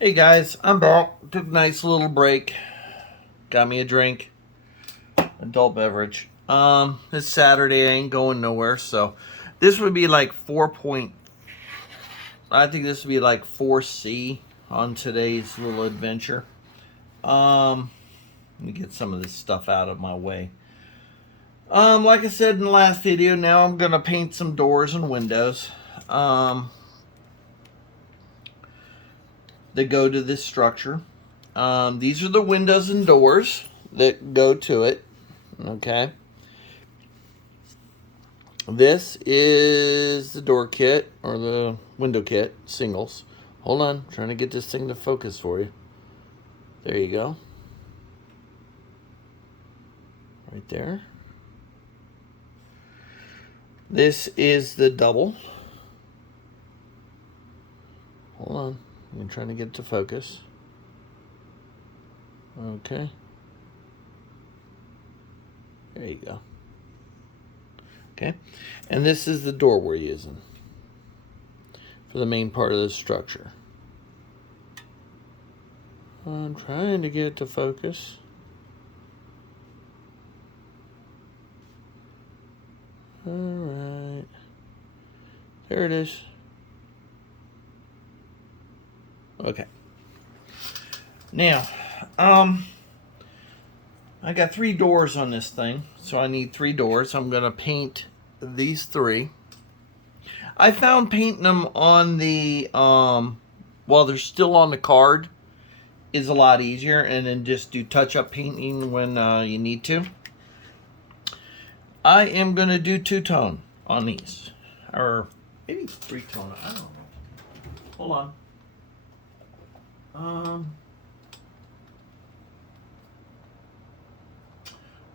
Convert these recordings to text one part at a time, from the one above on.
Hey guys, I'm back. Took a nice little break. Got me a drink, adult beverage. It's Saturday. I ain't going nowhere, so this would be like 4 point. I think this would be like 4C on today's little adventure. Let me get some of this stuff out of my way. Like I said in the last video, now I'm gonna paint some doors and windows. That go to this structure. These are the windows and doors that go to it. Okay. This is the door kit or the window kit, singles. Hold on, I'm trying to get this thing to focus for you. There you go. Right there. This is the double. Hold on, I'm trying to get it to focus. Okay. There you go. Okay. And this is the door we're using for the main part of the structure. I'm trying to get it to focus. Alright. There it is. Okay. Now, I got 3 doors on this thing, so I need 3 doors. I'm going to paint these 3. I found painting them on the, while they're still on the card is a lot easier, and then just do touch-up painting when you need to. I am going to do 2-tone on these, or maybe 3-tone, I don't know. Hold on.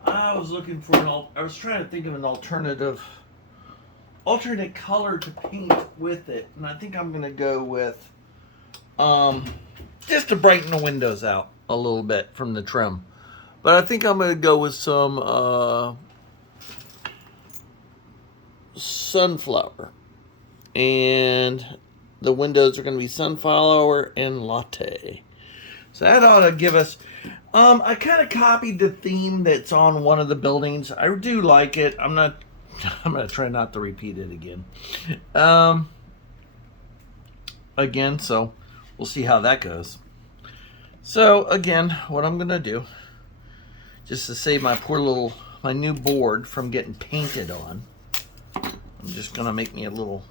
I was looking for I was trying to think of an alternate color to paint with it, and I think I'm gonna go with just to brighten the windows out a little bit from the trim. But I think I'm gonna go with some sunflower, and the windows are gonna be sunflower and latte. So that ought to give us. I kind of copied the theme that's on one of the buildings. I do like it. I'm gonna try not to repeat it again. So we'll see how that goes. So again, what I'm gonna do, just to save my new board from getting painted on, I'm just gonna make me a little.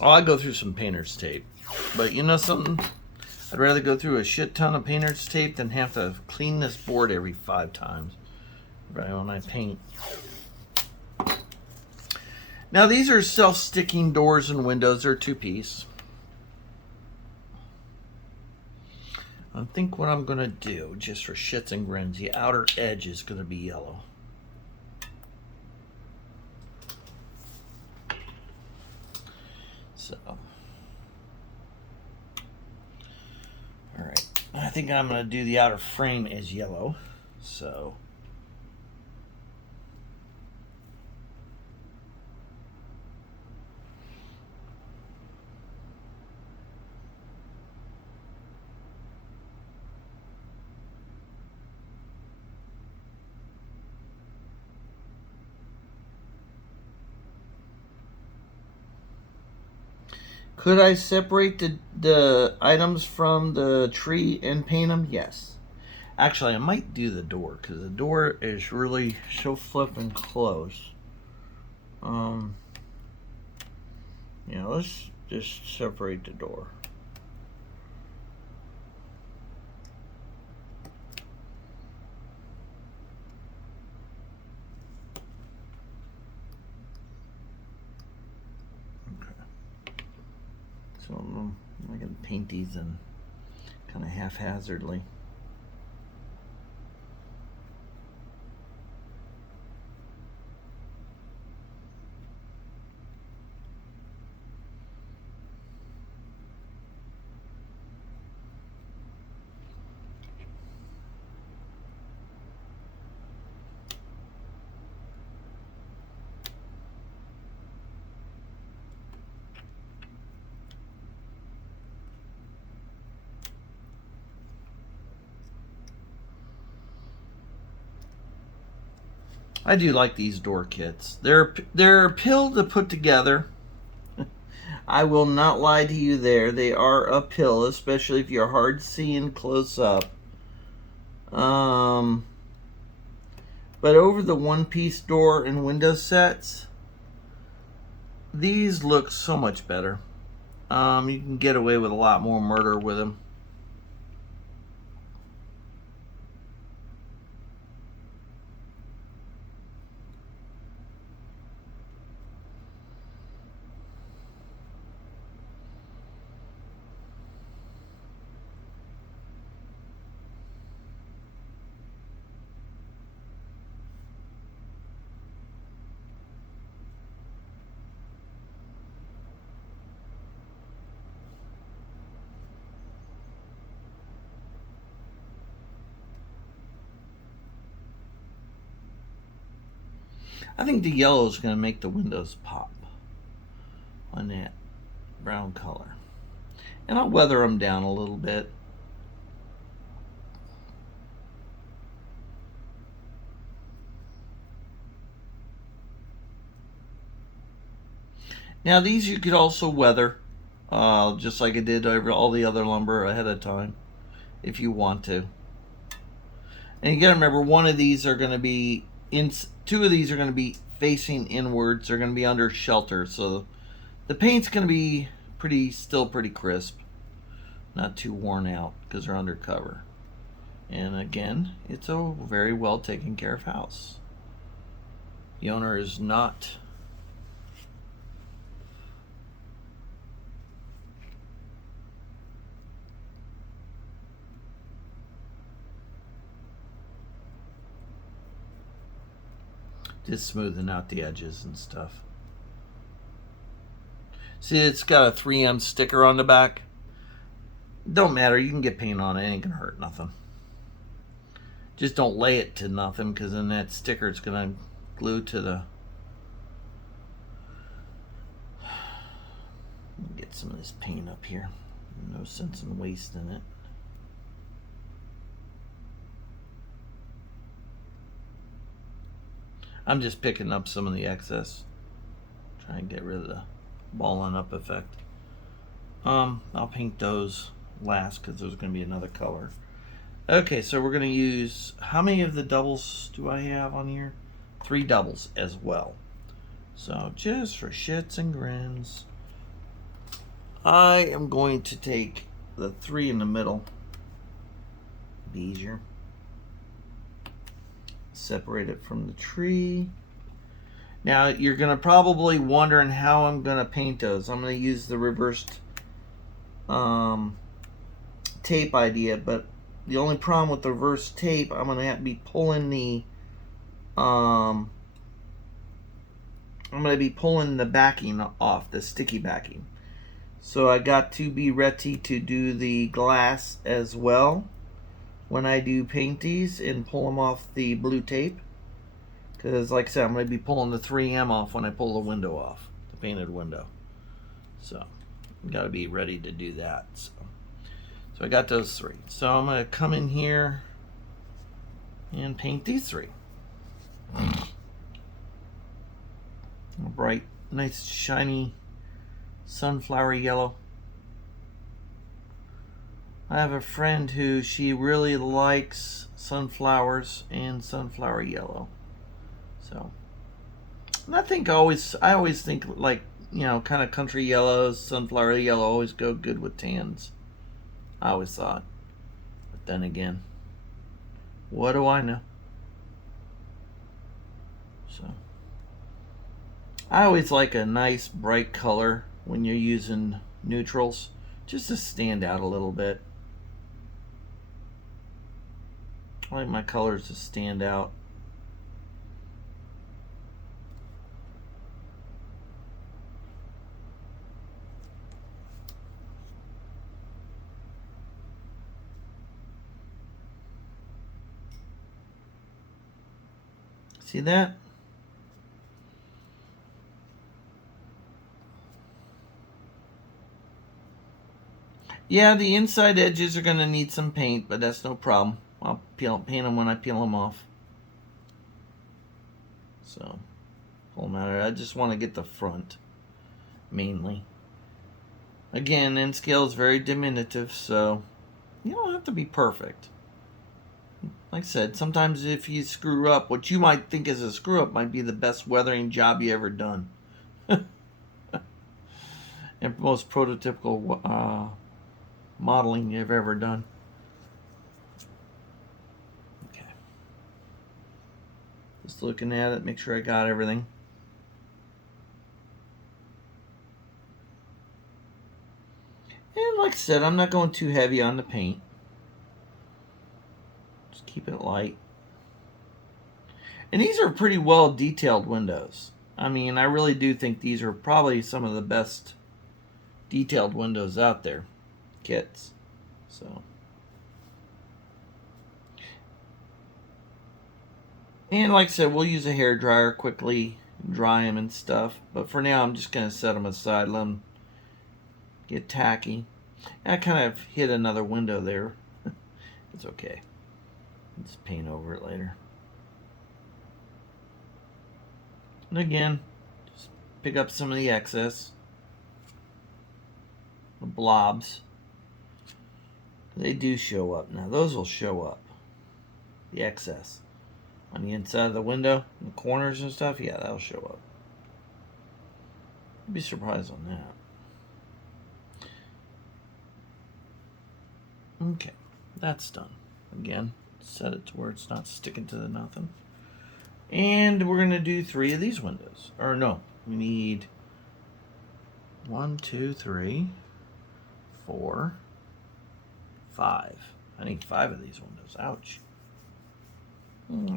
Oh, I go through some painter's tape, but you know something? I'd rather go through a shit ton of painter's tape than have to clean this board every 5 times right when I paint. Now these are self-sticking doors and windows. They're 2-piece. I think what I'm going to do, just for shits and grins, the outer edge is going to be yellow. So, alright. I think I'm going to do the outer frame as yellow. So, could I separate the items from the tree and paint them? Yes. Actually, I might do the door, because the door is really so flipping close. Yeah, let's just separate the door. So I'm going to paint these in kind of haphazardly. I do like these door kits. They're a pill to put together. I will not lie to you there. They are a pill, especially if you're hard seeing close up. But over the one-piece door and window sets, these look so much better. You can get away with a lot more murder with them. I think the yellow is going to make the windows pop on that brown color. And I'll weather them down a little bit. Now these you could also weather, just like I did over all the other lumber ahead of time, if you want to. And you got to remember, one of these are going to be two of these are going to be facing inwards. They're going to be under shelter, so the paint's going to be still pretty crisp, not too worn out because they're under cover. And again, it's a very well taken care of house. The owner is not just smoothing out the edges and stuff. See, it's got a 3M sticker on the back. Don't matter, you can get paint on it, it ain't gonna hurt nothing. Just don't lay it to nothing, because then that sticker is gonna glue to the... Get some of this paint up here. No sense in wasting it. I'm just picking up some of the excess. Try and get rid of the balling up effect. I'll paint those last because there's going to be another color. Okay, so we're going to use, how many of the doubles do I have on here? 3 doubles as well. So just for shits and grins, I am going to take the 3 in the middle. Be easier. Separate it from the tree. Now you're going to probably wondering how I'm going to paint those. I'm going to use the reversed tape idea, but the only problem with the reverse tape, I'm going to have to be pulling the backing off, the sticky backing. So I got to be ready to do the glass as well when I do paint these and pull them off the blue tape, because like I said, I'm going to be pulling the 3M off when I pull the window off, the painted window. So you got to be ready to do that. So I got those 3. So I'm going to come in here and paint these 3. A bright, nice, shiny sunflower yellow. I have a friend who she really likes sunflowers and sunflower yellow. So, and I always think, like, you know, kind of country yellows, sunflower yellow always go good with tans. I always thought. But then again, what do I know? So, I always like a nice bright color when you're using neutrals, just to stand out a little bit. I like my colors to stand out. See that? Yeah, the inside edges are going to need some paint, but that's no problem. I'll paint them when I peel them off. So, whole matter. I just want to get the front mainly. Again, N scale is very diminutive, so you don't have to be perfect. Like I said, sometimes if you screw up, what you might think is a screw up might be the best weathering job you ever done. And most prototypical modeling you've ever done. Okay. Just looking at it, make sure I got everything. And like I said, I'm not going too heavy on the paint. Just keep it light. And these are pretty well detailed windows. I mean, I really do think these are probably some of the best detailed windows out there. Kits. So. And like I said, we'll use a hair dryer quickly, dry them and stuff. But for now, I'm just going to set them aside, let them get tacky. And I kind of hit another window there. It's okay. Just paint over it later. And again, just pick up some of the excess. The blobs. They do show up. Now those will show up. The excess. On the inside of the window, in the corners and stuff, yeah, that'll show up. I'd be surprised on that. Okay, that's done. Again, set it to where it's not sticking to the nothing. And we're going to do 3 of these windows. Or no, we need 1, 2, 3, 4, 5. I need 5 of these windows. Ouch.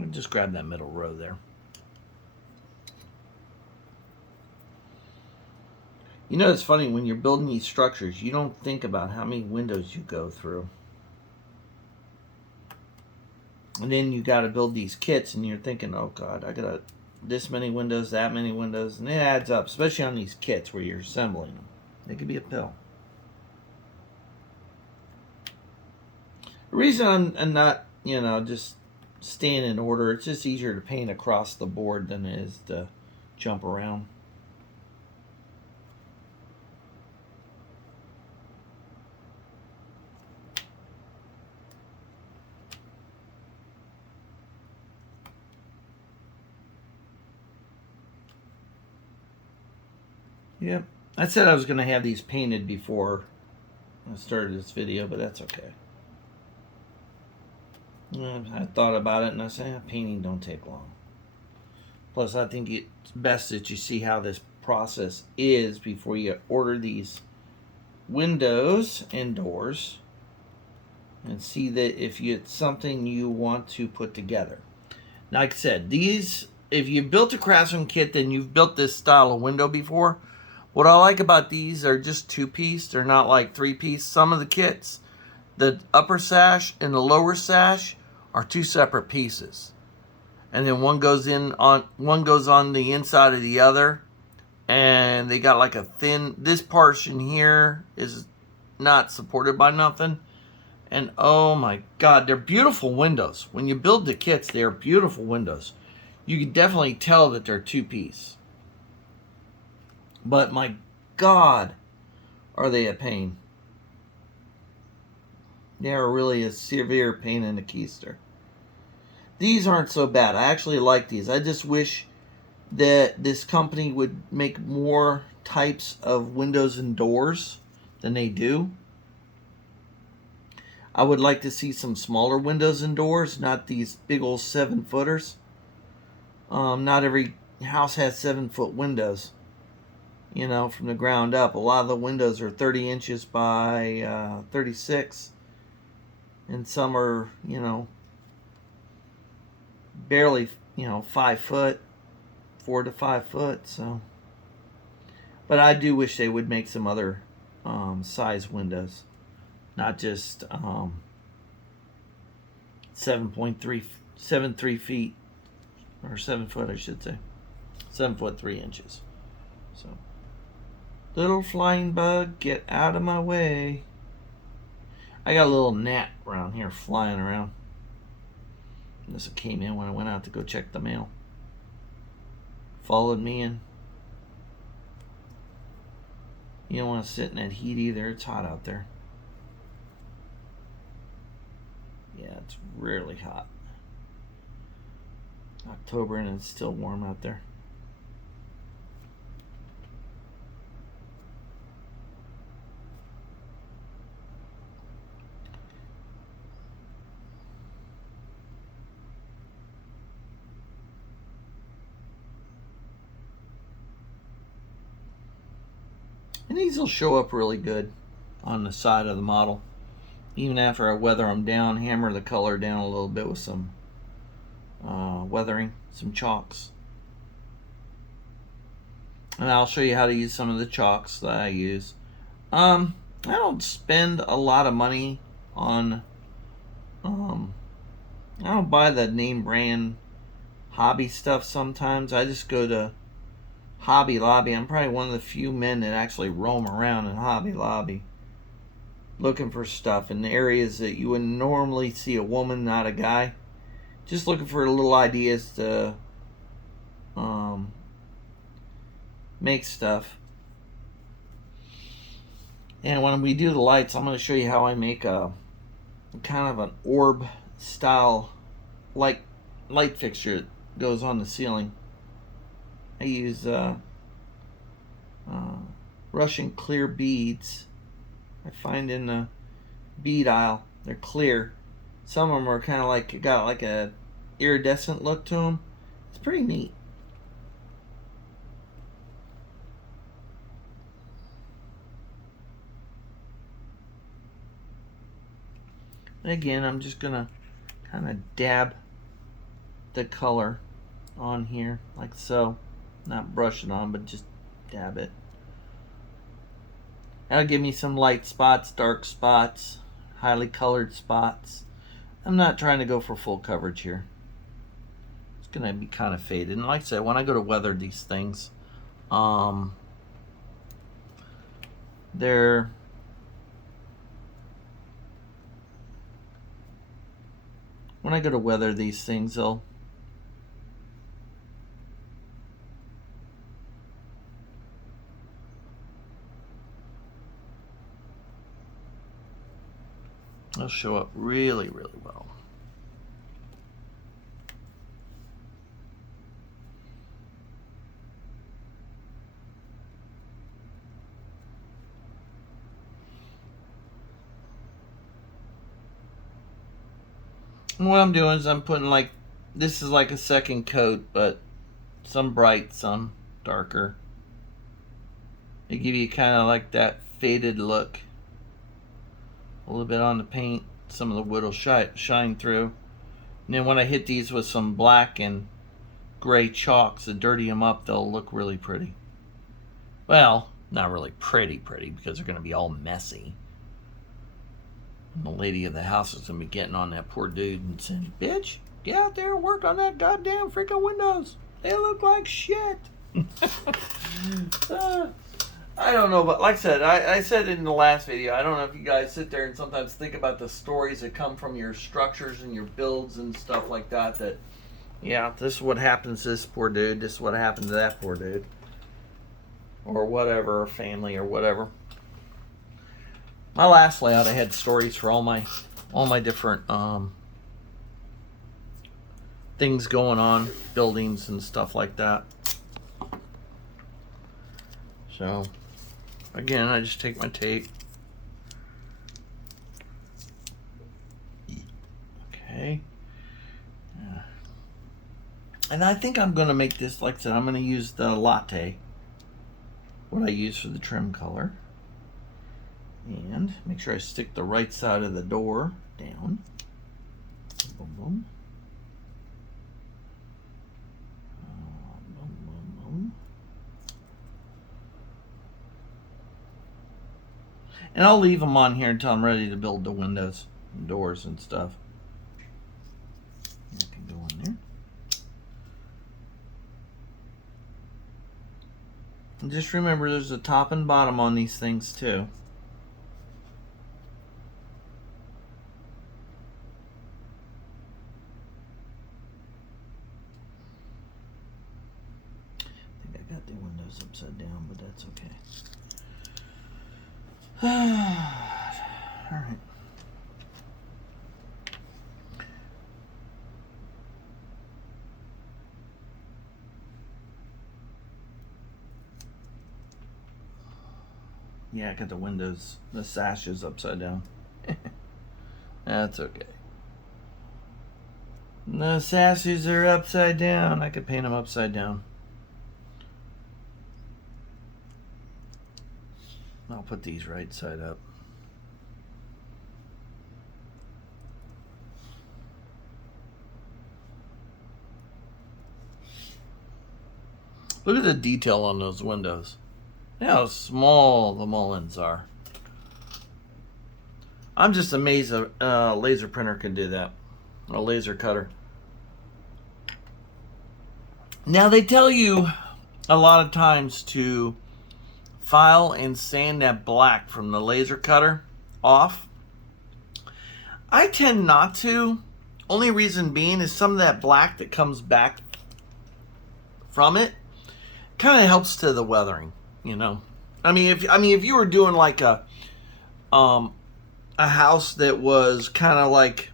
Just grab that middle row there. You know, it's funny, when you're building these structures, you don't think about how many windows you go through. And then you got to build these kits, and you're thinking, oh God, I got this many windows, that many windows, and it adds up, especially on these kits where you're assembling them. They could be a pill. The reason I'm not, just staying in order, it's just easier to paint across the board than it is to jump around. Yep. I said I was going to have these painted before I started this video, but that's okay. I thought about it and I said, painting don't take long. Plus, I think it's best that you see how this process is before you order these windows and doors, and see that if it's something you want to put together. Like I said, these, if you built a Craftsman kit, then you've built this style of window before. What I like about these are just 2-piece. They're not like 3-piece. Some of the kits, the upper sash and the lower sash are 2 separate pieces. And then one goes on the inside of the other. And they got like a thin, this portion here is not supported by nothing. And oh my God, they're beautiful windows. When you build the kits, they're beautiful windows. You can definitely tell that they're 2-piece. But my God, are they a pain. They are really a severe pain in the keister. These aren't so bad. I actually like these. I just wish that this company would make more types of windows and doors than they do. I would like to see some smaller windows and doors, not these big old 7-footers. Not every house has 7-foot windows, from the ground up. A lot of the windows are 30 inches by 36. And some are, barely, 5 foot, 4 to 5 foot. So, but I do wish they would make some other size windows, not just 7.3 feet, or 7 foot, I should say, 7 foot 3 inches. So, little flying bug, get out of my way. I got a little gnat around here flying around. This came in when I went out to go check the mail. followed me in. You don't want to sit in that heat either. It's hot out there. Yeah, it's really hot. October and it's still warm out there. And these will show up really good on the side of the model. Even after I weather them down, hammer the color down a little bit with some weathering, some chalks. And I'll show you how to use some of the chalks that I use. I don't spend a lot of money on, I don't buy the name brand hobby stuff sometimes. I just go to Hobby Lobby. I'm probably one of the few men that actually roam around in Hobby Lobby looking for stuff in areas that you wouldn't normally see a woman, not a guy. Just looking for little ideas to make stuff. And when we do the lights, I'm going to show you how I make a kind of an orb style light fixture that goes on the ceiling. I use Russian clear beads. I find in the bead aisle, they're clear. Some of them are kind of like, got like a iridescent look to them. It's pretty neat. And again, I'm just gonna kind of dab the color on here like so. Not brush it on, but just dab it. That'll give me some light spots, dark spots, highly colored spots. I'm not trying to go for full coverage here. It's gonna be kind of faded. And like I said, when I go to weather these things, they're when I go to weather these things, they'll show up really, really well. And what I'm doing is I'm putting like, this is like a second coat, but some bright, some darker. They give you kind of like that faded look. A little bit on the paint, some of the wood will shine through. And then when I hit these with some black and gray chalks to dirty them up, they'll look really pretty. Well, not really pretty because they're going to be all messy. And the lady of the house is going to be getting on that poor dude and saying, "Bitch, get out there and work on that goddamn freaking windows. They look like shit." I don't know, but like I said, I said in the last video, I don't know if you guys sit there and sometimes think about the stories that come from your structures and your builds and stuff like that, that, yeah, this is what happens to this poor dude, this is what happened to that poor dude, or whatever, or family, or whatever. My last layout, I had stories for all my different things going on, buildings and stuff like that. So, again, I just take my tape. Okay. Yeah. And I think I'm going to make this, like I said, I'm going to use the latte, what I use for the trim color. And make sure I stick the right side of the door down. Boom, boom. Boom, boom, boom. And I'll leave them on here until I'm ready to build the windows and doors and stuff. That can go in there. And just remember, there's a top and bottom on these things too. got the windows upside down, but that's okay. All right. Yeah, I got the windows, the sashes upside down. That's okay. The sashes are upside down. I could paint them upside down. I'll put these right side up. Look at the detail on those windows. Look how small the mullions are. I'm just amazed a laser printer can do that. A laser cutter. Now they tell you a lot of times to file and sand that black from the laser cutter off. I tend not to. Only reason being is some of that black that comes back from it kind of helps to the weathering, you know. I mean, if you were doing like a house that was kind of like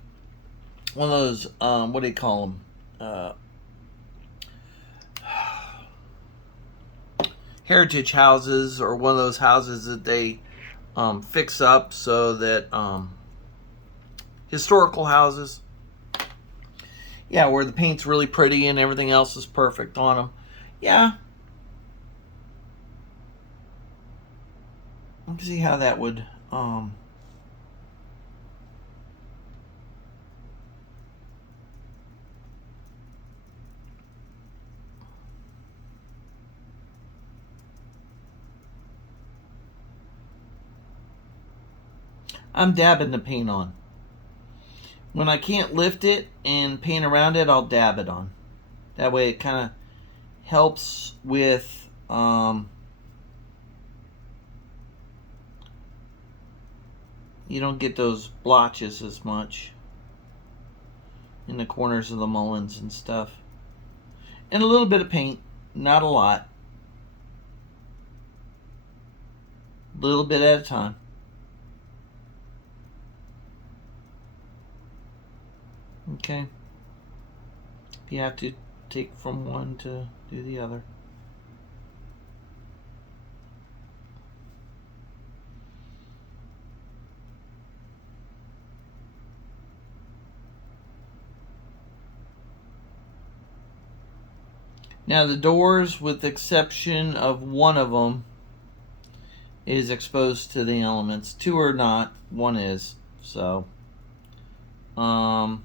one of those what do you call them? Heritage houses, or one of those houses that they fix up so that historical houses. Yeah, where the paint's really pretty and everything else is perfect on them. Yeah. Let's see how that would I'm dabbing the paint on. When I can't lift it and paint around it, I'll dab it on. That way it kind of helps with you don't get those blotches as much in the corners of the mullions and stuff. And a little bit of paint, not a lot. A little bit at a time. Okay. You have to take from one to do the other. Now the doors, with the exception of one of them, is exposed to the elements. Two are not, one is. So I'm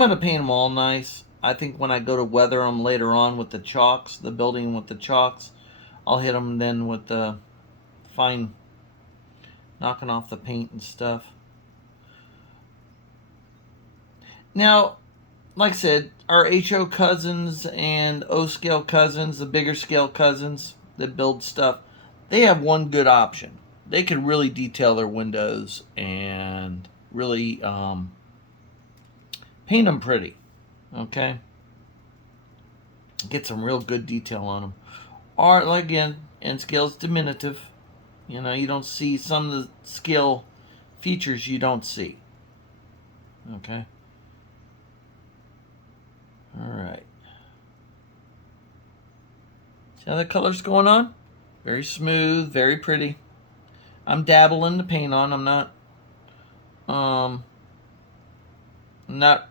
gonna paint them all nice. I think when I go to weather them later on with the chalks, the building with the chalks, I'll hit them then with the fine knocking off the paint and stuff. Now, like I said, our HO cousins and O scale cousins, the bigger scale cousins that build stuff, they have one good option. They can really detail their windows and really paint them pretty. Okay? Get some real good detail on them. Or, like, again, N scale is diminutive. You know, you don't see some of the scale features you don't see. Okay? Alright. See how the color's going on? Very smooth, very pretty. I'm dabbling the paint on. I'm not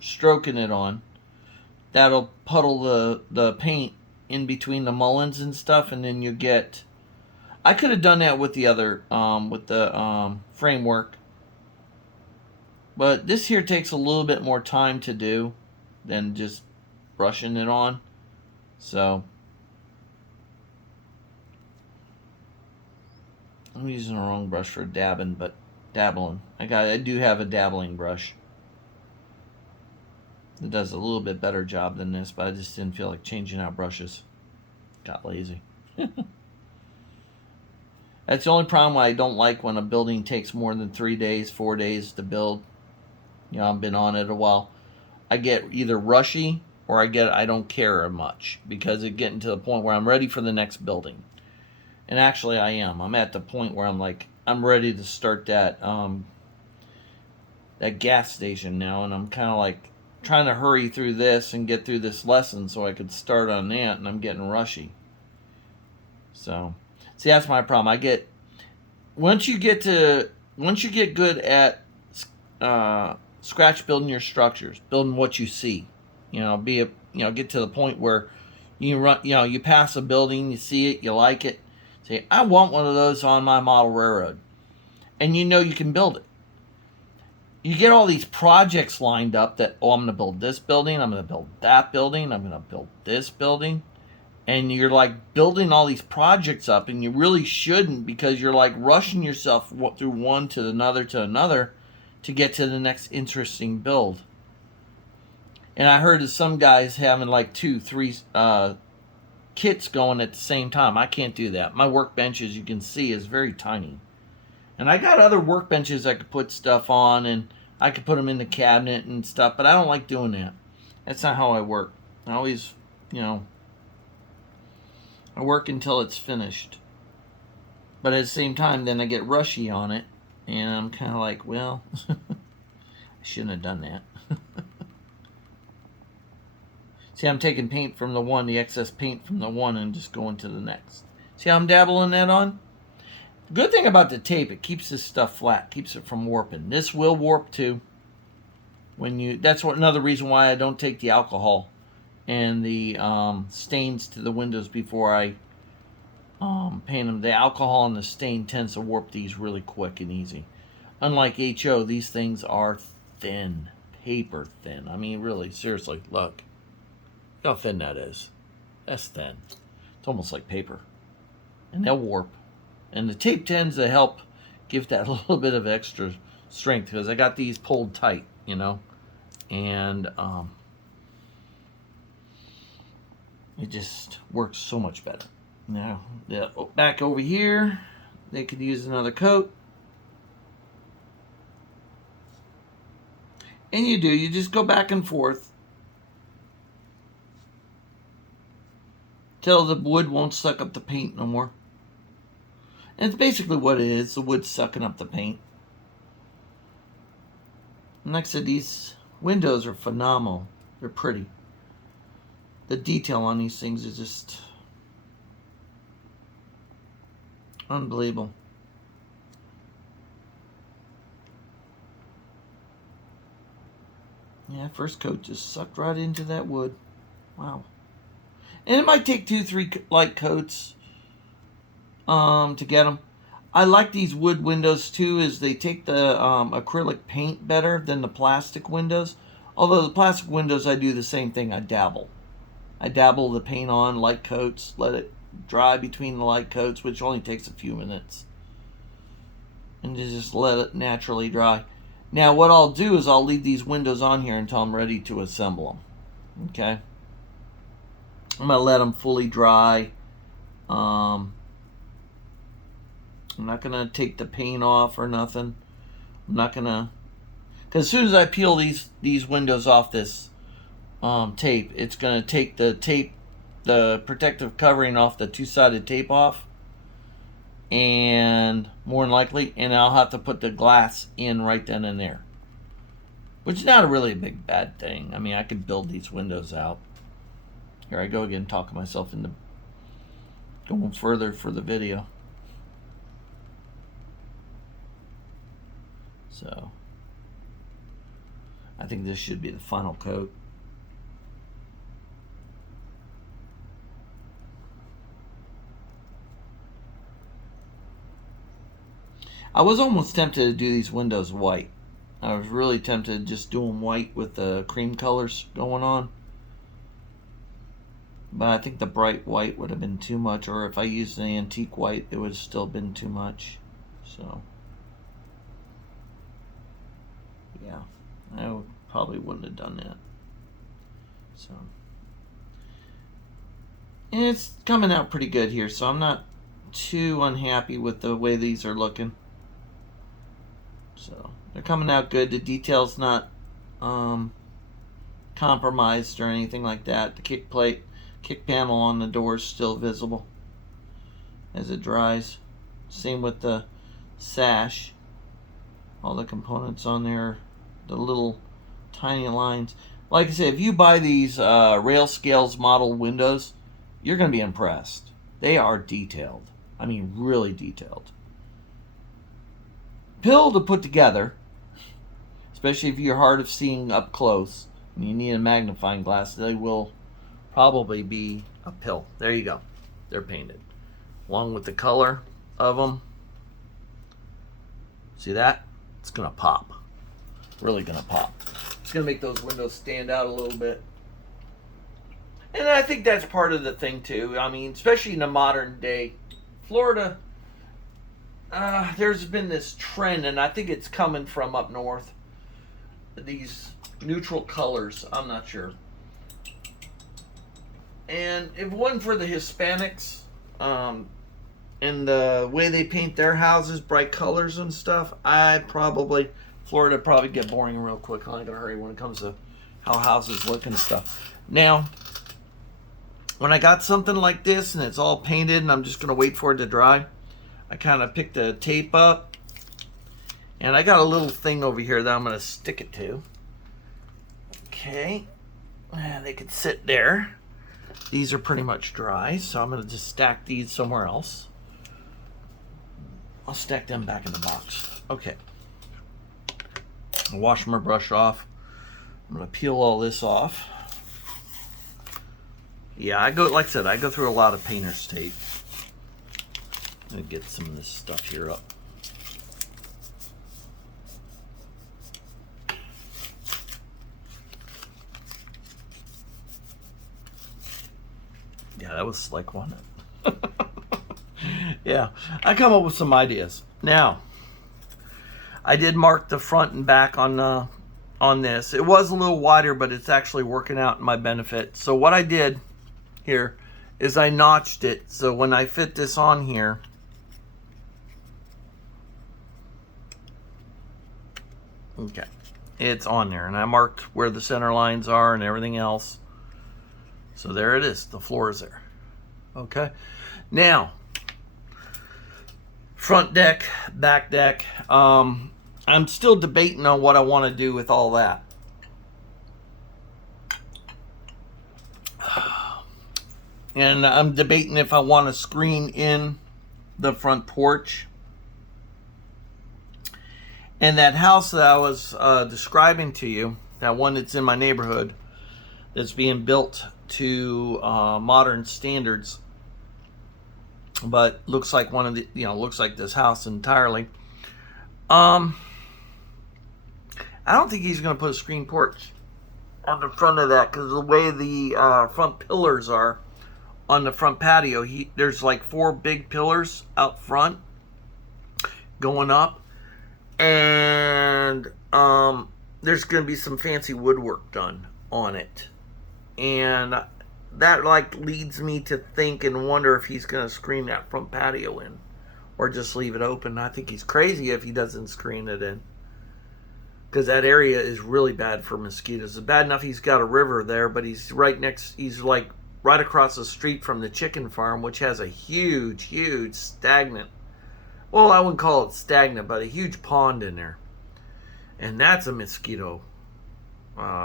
stroking it on. That'll puddle the paint in between the mullions and stuff, and then you get... I could have done that with the other, with the framework. But this here takes a little bit more time to do than just brushing it on. So I'm using the wrong brush for dabbing, but dabbling. I do have a dabbling brush. It does a little bit better job than this, but I just didn't feel like changing out brushes. Got lazy. That's the only problem I don't like when a building takes more than 3 days, 4 days to build. You know, I've been on it a while. I get either rushy or I don't care much, because it's getting to the point where I'm ready for the next building. And actually I am. I'm at the point where I'm ready to start that that gas station now, and I'm kind of like trying to hurry through this and get through this lesson so I could start on that, and I'm getting rushy. So, see, that's my problem. Once you get good at scratch building your structures, building what you see, get to the point where you pass a building, you see it, you like it, say, I want one of those on my model railroad, and you can build it. You get all these projects lined up that, I'm going to build this building, I'm going to build that building, I'm going to build this building. And you're like building all these projects up, and you really shouldn't, because you're like rushing yourself through one to another to get to the next interesting build. And I heard of some guys having like 2-3 kits going at the same time. I can't do that. My workbench, as you can see, is very tiny. And I got other workbenches I could put stuff on, and I could put them in the cabinet and stuff, but I don't like doing that. That's not how I work. I always, I work until it's finished. But at the same time, then I get rushy on it, and I'm kind of like, well, I shouldn't have done that. See, I'm taking paint from the excess paint from the one, and just going to the next. See how I'm dabbling that on? The good thing about the tape, it keeps this stuff flat, keeps it from warping. This will warp too. That's another reason why I don't take the alcohol and the stains to the windows before I paint them. The alcohol and the stain tends to warp these really quick and easy. Unlike HO, these things are thin, paper thin. I mean, really, seriously, look how thin that is. That's thin. It's almost like paper. And they'll warp. And the tape tends to help give that a little bit of extra strength, because I got these pulled tight, and it just works so much better. Now, back over here, they could use another coat. And you just go back and forth till the wood won't suck up the paint no more. And it's basically what it is, the wood sucking up the paint. And like I said, these windows are phenomenal. They're pretty. The detail on these things is just unbelievable. Yeah, first coat just sucked right into that wood. Wow. And it might take 2-3 light coats to get them. I like these wood windows too, as they take the acrylic paint better than the plastic windows. Although the plastic windows, I do the same thing. I dabble the paint on, light coats, let it dry between the light coats, which only takes a few minutes, and just let it naturally dry. Now what I'll do is I'll leave these windows on here until I'm ready to assemble them. Okay, I'm gonna let them fully dry. I'm not gonna take the paint off or nothing. I'm not gonna, because as soon as I peel these windows off this tape, it's gonna take the protective covering off the two-sided tape off, and more than likely, and I'll have to put the glass in right then and there, which is not really a big bad thing. I mean, I could build these windows out. Here I go again, talking myself into going further for the video. So I think this should be the final coat. I was almost tempted to do these windows white. I was really tempted to just do them white with the cream colors going on. But I think the bright white would have been too much, or if I used an antique white, it would have still been too much. So yeah, I probably wouldn't have done that. So, and it's coming out pretty good here, so I'm not too unhappy with the way these are looking. So they're coming out good. The detail's not compromised or anything like that. The kick panel on the door is still visible as it dries. Same with the sash. All the components on there, the little tiny lines. Like I said, if you buy these rail scales model windows, you're going to be impressed. They are detailed. I mean, really detailed. Pill to put together, especially if you're hard of seeing up close and you need a magnifying glass, they will probably be a pill. There you go. They're painted. Along with the color of them. See that? It's going to pop. Really going to pop. It's going to make those windows stand out a little bit. And I think that's part of the thing too. I mean, especially in the modern day, Florida, there's been this trend, and I think it's coming from up north. These neutral colors, I'm not sure. And if it wasn't for the Hispanics, and the way they paint their houses, bright colors and stuff, Florida probably get boring real quick. I gotta hurry when it comes to how houses look and stuff. Now, when I got something like this and it's all painted and I'm just gonna wait for it to dry, I kind of pick the tape up, and I got a little thing over here that I'm gonna stick it to. Okay, and they could sit there. These are pretty much dry, so I'm gonna just stack these somewhere else. I'll stack them back in the box. Okay. I'll wash my brush off. I'm gonna peel all this off. Yeah, like I said, I go through a lot of painter's tape. I'm gonna get some of this stuff here up. Yeah, that was slick, wasn't it? Yeah, I come up with some ideas. Now, I did mark the front and back on this. It was a little wider, but it's actually working out in my benefit. So what I did here is I notched it. So when I fit this on here, okay, it's on there. And I marked where the center lines are and everything else. So there it is. The floor is there. Okay. Now, front deck, back deck. I'm still debating on what I want to do with all that. And I'm debating if I want to screen in the front porch. And that house that I was describing to you, that one that's in my neighborhood, that's being built to modern standards, but looks like looks like this house entirely. I don't think he's going to put a screen porch on the front of that, because the way the front pillars are on the front patio, there's like 4 big pillars out front going up, and there's going to be some fancy woodwork done on it, and that like leads me to think and wonder if he's going to screen that front patio in or just leave it open. I think he's crazy if he doesn't screen it in, because that area is really bad for mosquitoes. It's bad enough he's got a river there, but he's like right across the street from the chicken farm, which has a huge stagnant, well, I wouldn't call it stagnant, but a huge pond in there, and that's a mosquito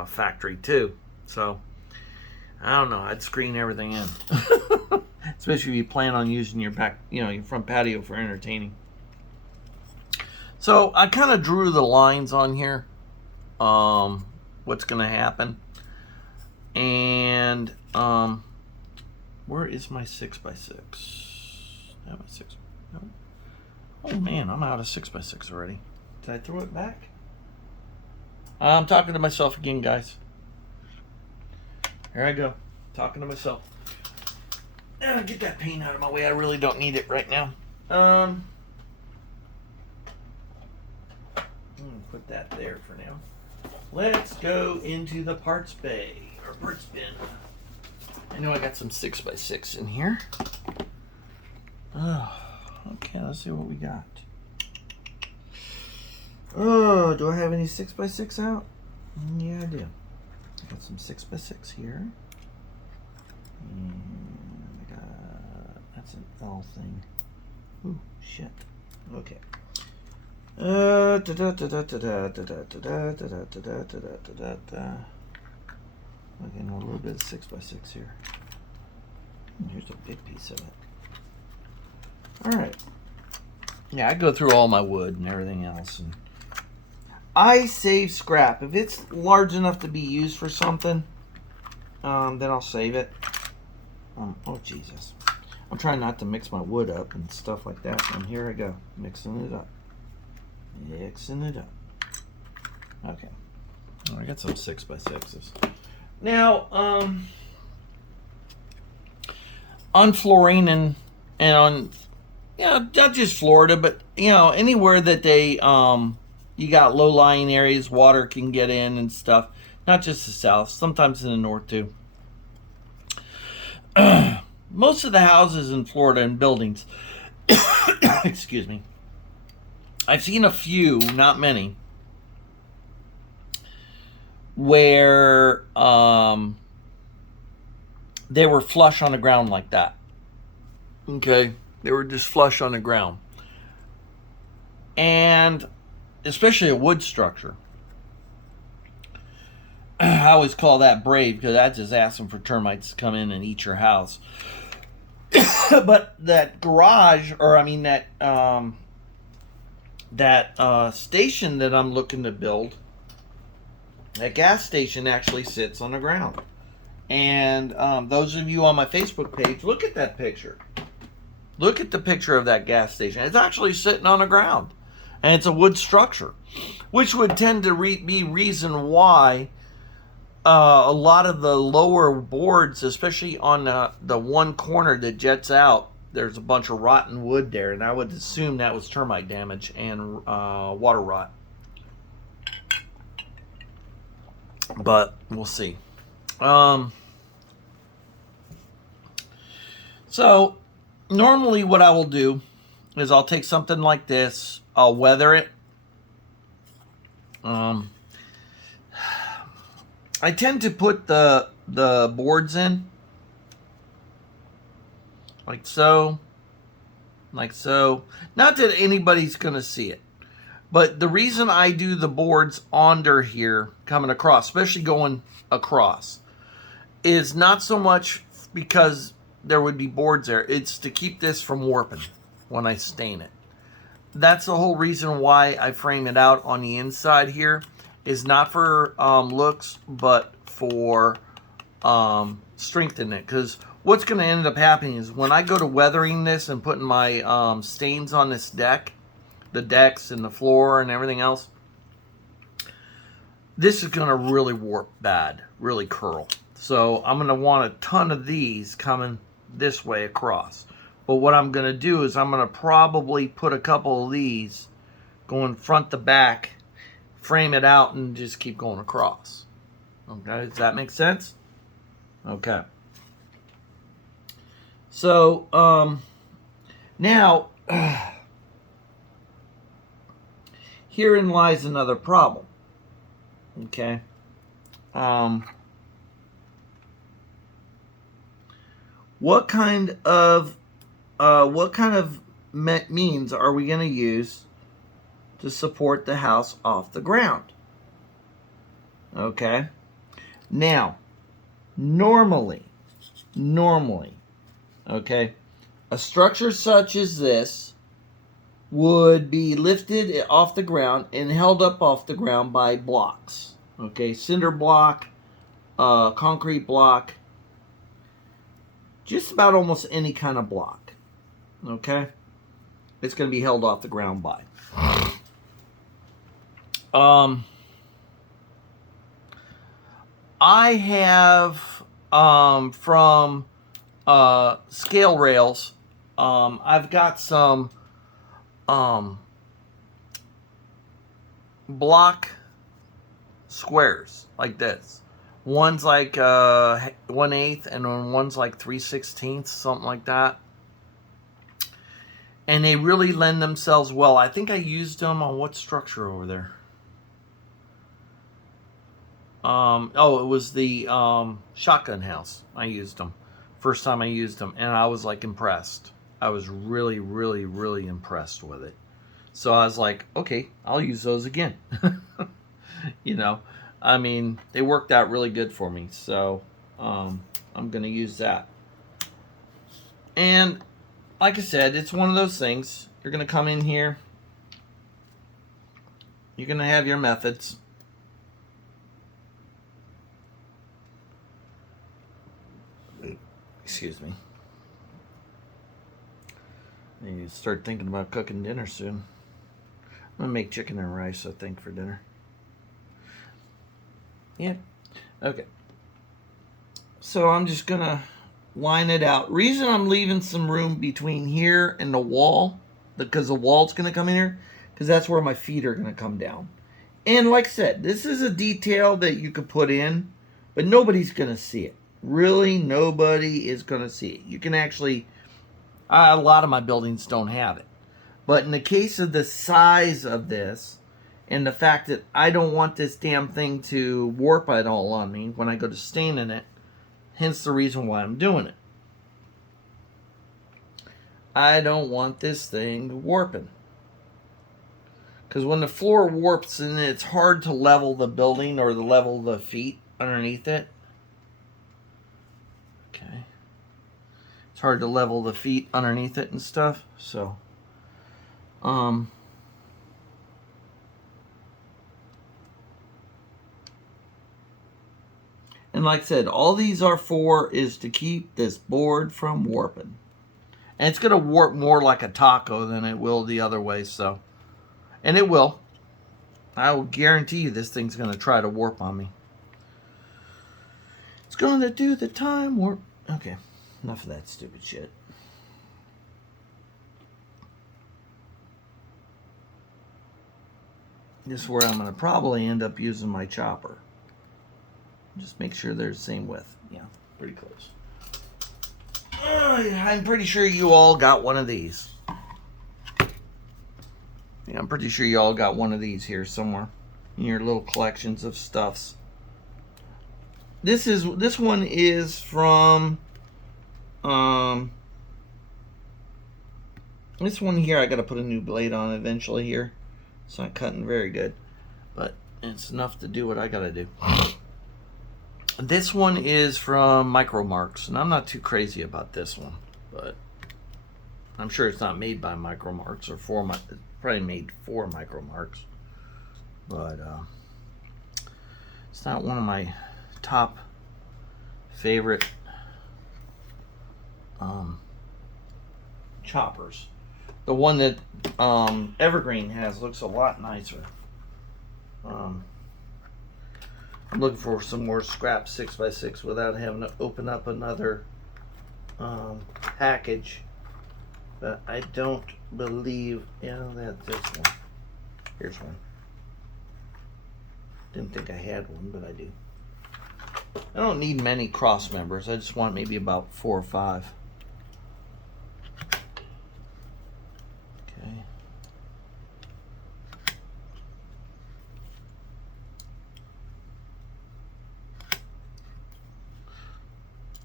factory too. So I don't know, I'd screen everything in. Especially if you plan on using your your front patio for entertaining. So I kind of drew the lines on here, what's going to happen. And where is my 6x6? I have a 6. No. Oh man, I'm out of 6x6 already. Did I throw it back? I'm talking to myself again, guys. Here I go, talking to myself. Get that paint out of my way. I really don't need it right now. Put that there for now. Let's go into the parts bay, or parts bin. I know I got some 6x6 in here. Oh, okay, let's see what we got. Oh, do I have any 6x6 out? Yeah, I do. Got some 6x6 here. And I got, that's an L thing. Ooh, shit. Okay. Looking a little bit of 6x6 here. And here's a big piece of it. Alright. Yeah, I go through all my wood and everything else. And I save scrap. If it's large enough to be used for something, then I'll save it. Oh, Jesus. I'm trying not to mix my wood up and stuff like that. And here I go. Mixing it up. Mixing it up. Okay. Oh, I got some 6x6s. Now, on flooring and on, not just Florida, but, anywhere that they, you got low-lying areas, water can get in and stuff. Not just the south, sometimes in the north too. Most of the houses in Florida and buildings, excuse me, I've seen a few, not many, where they were flush on the ground like that. Okay, they were just flush on the ground. And especially a wood structure. I always call that brave because that's just asking for termites to come in and eat your house. But that garage, or I mean that station that I'm looking to build, that gas station actually sits on the ground. And those of you on my Facebook page, look at that picture. Look at the picture of that gas station. It's actually sitting on the ground. And it's a wood structure, which would tend to be reason why a lot of the lower boards, especially on the one corner that jets out, there's a bunch of rotten wood there, and I would assume that was termite damage and water rot. But we'll see. So normally what I will do is I'll take something like this, I'll weather it. I tend to put the boards in like so, like so. Not that anybody's gonna see it, but the reason I do the boards under here coming across, especially going across, is not so much because there would be boards there. It's to keep this from warping when I stain it. That's the whole reason why I frame it out on the inside here. Is not for looks, but for strengthening it. Because what's going to end up happening is when I go to weathering this and putting my stains on this deck, the decks and the floor and everything else, this is going to really warp bad, really curl. So I'm going to want a ton of these coming this way across. But what I'm going to do is I'm going to probably put a couple of these going front to back, frame it out, and just keep going across. Okay, does that make sense? Okay. So, now, herein lies another problem. Okay. What kind of means are we going to use to support the house off the ground? Okay. Now, normally, okay, a structure such as this would be lifted off the ground and held up off the ground by blocks. Okay, cinder block, concrete block, just about almost any kind of block. Okay, it's going to be held off the ground by. I have from scale rails. I've got some block squares like this. One's like 1/8, and then one's like 3/16, something like that. And they really lend themselves well. I think I used them on what structure over there? Oh, it was the shotgun house. I used them. First time I used them, and I was like impressed. I was really, really, really impressed with it. So I was like, okay, I'll use those again. you know, I mean, they worked out really good for me. So I'm going to use that. And like I said, it's one of those things. You're going to come in here. You're going to have your methods. Excuse me. You start thinking about cooking dinner soon. I'm going to make chicken and rice, I think, for dinner. Yeah. Okay. So I'm just going to line it out. Reason I'm leaving some room between here and the wall, because the wall's going to come in here, because that's where my feet are going to come down. And like I said, this is a detail that you could put in, but nobody's going to see it. Really, nobody is going to see it. You can actually, a lot of my buildings don't have it. But in the case of the size of this, and the fact that I don't want this damn thing to warp it all on me when I go to staining it, hence the reason why I'm doing it. I don't want this thing warping. Because when the floor warps, and it's hard to level the building or the level the feet underneath it. Okay. It's hard to level the feet underneath it and stuff. So, and like I said, all these are for is to keep this board from warping. And it's going to warp more like a taco than it will the other way, so. And it will. I will guarantee you this thing's going to try to warp on me. It's going to do the time warp. Okay, enough of that stupid shit. This is where I'm going to probably end up using my chopper. Just make sure they're the same width. Yeah, pretty close. I'm pretty sure you all got one of these. Yeah, I'm pretty sure you all got one of these here somewhere in your little collections of stuffs. This one is from this one here. I got to put a new blade on eventually here. It's not cutting very good, but it's enough to do what I got to do. This one is from Micro Marks, and I'm not too crazy about this one, but I'm sure it's not made by Micro Marks or probably made for Micro Marks, but it's not one of my top favorite choppers. The one that Evergreen has looks a lot nicer. I'm looking for some more scrap 6x6 without having to open up another package. But I don't believe that this one. Here's one. Didn't think I had one, but I do. I don't need many cross members. I just want maybe about 4 or 5. Okay.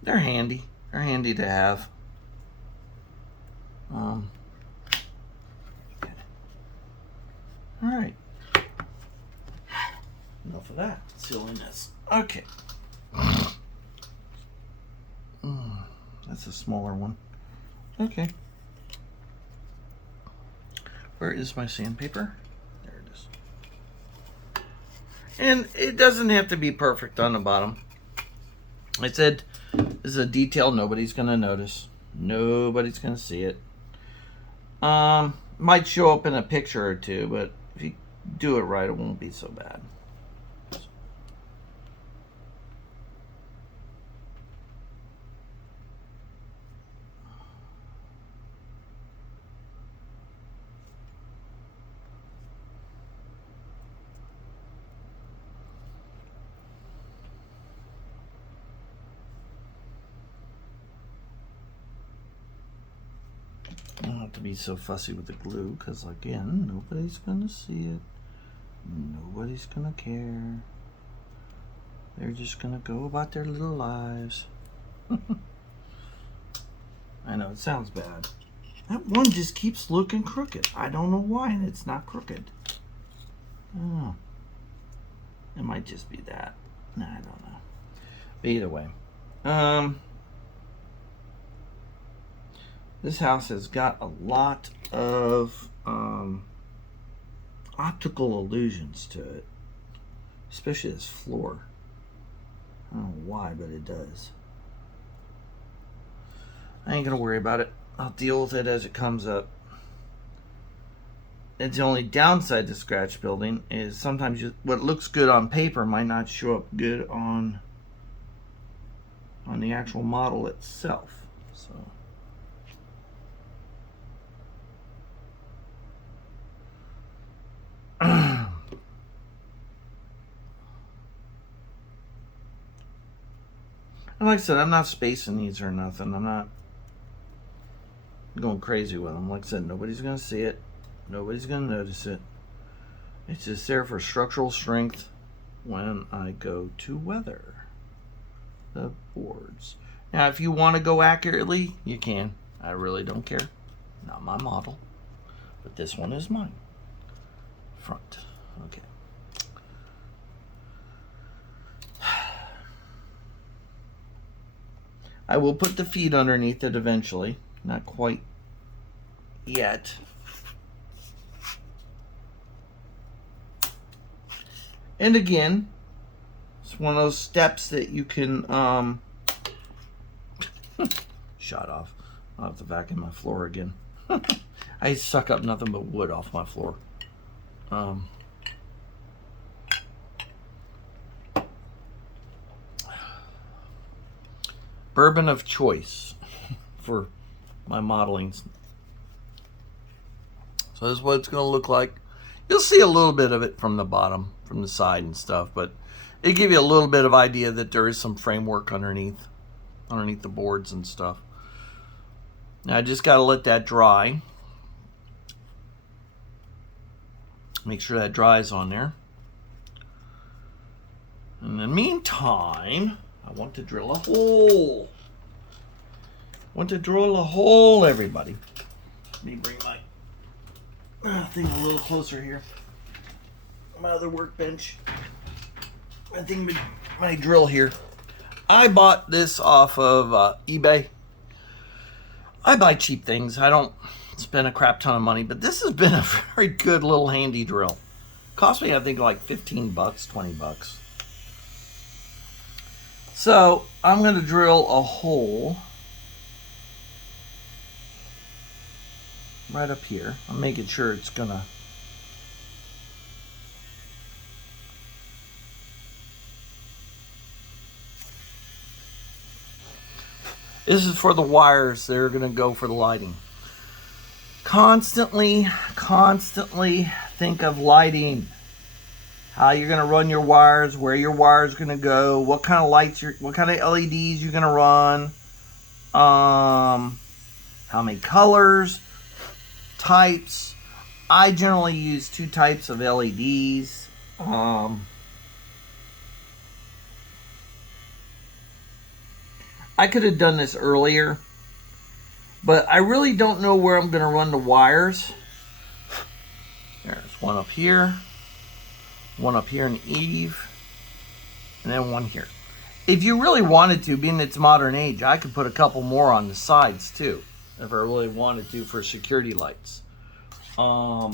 They're handy. They're handy to have. Okay. All right. Enough of that silliness. Okay. That's a smaller one. Okay. Where is my sandpaper? There it is. And it doesn't have to be perfect on the bottom. I said this is a detail nobody's going to notice. Nobody's going to see it. Might show up in a picture or two, but if you do it right, it won't be so bad. I don't have to be so fussy with the glue because, again, nobody's going to see it. Nobody's going to care. They're just gonna go about their little lives. I know, it sounds bad. That one just keeps looking crooked. I don't know why, and it's not crooked. Oh. It might just be that. Nah, I don't know. But either way. This house has got a lot of optical illusions to it. Especially this floor. I don't know why, but it does. I ain't gonna worry about it. I'll deal with it as it comes up. It's the only downside to scratch building is sometimes what looks good on paper might not show up good on the actual model itself. So and like I said, I'm not spacing these or nothing. I'm not going crazy with them. Like I said, nobody's going to see it. Nobody's going to notice it. It's just there for structural strength when I go to weather the boards. Now, if you want to go accurately, you can. I really don't care. Not my model. But this one is mine. Front. Okay. I will put the feet underneath it eventually. Not quite yet. And again, it's one of those steps that you can shot off. I'll have to vacuum my floor again. I suck up nothing but wood off my floor. Bourbon of choice for my modelings. So this is what it's going to look like. You'll see a little bit of it from the bottom, from the side and stuff, but it give you a little bit of idea that there is some framework underneath the boards and stuff. Now I just got to let that dry. Make sure that dries on there. In the meantime, I want to drill a hole. Everybody. Let me bring my thing a little closer here. My other workbench. My drill here. I bought this off of eBay. I buy cheap things. I don't spend a crap ton of money, but this has been a very good little handy drill. Cost me, I think, like 15 bucks, 20 bucks. So I'm going to drill a hole right up here. I'm making sure it's going to This is for the wires. They're going to go for the lighting. Constantly think of lighting. How you're going to run your wires, where your wires going to go, what kind of lights, what kind of LEDs you're going to run, how many colors, types. I generally use 2 types of LEDs. I could have done this earlier, but I really don't know where I'm going to run the wires. There's one up here in Eve, and then one here. If you really wanted to, being it's modern age, I could put a couple more on the sides too, if I really wanted to, for security lights. I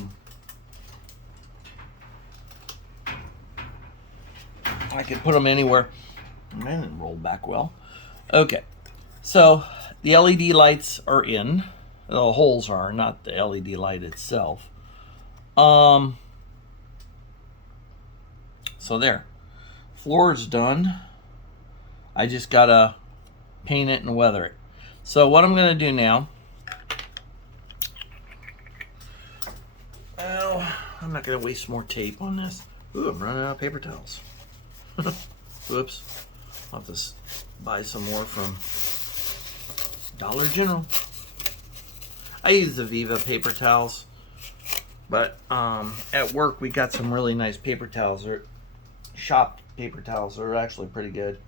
could put them anywhere. Man, it rolled back well. Okay, so the LED lights are in. The holes are, not the LED light itself. So there. Floor's done. I just gotta paint it and weather it. So what I'm gonna do now, well, I'm not gonna waste more tape on this. Ooh, I'm running out of paper towels. Whoops. I'll have to buy some more from Dollar General. I use the Viva paper towels, but at work we got some really nice paper towels. They're shop paper towels. They're actually pretty good.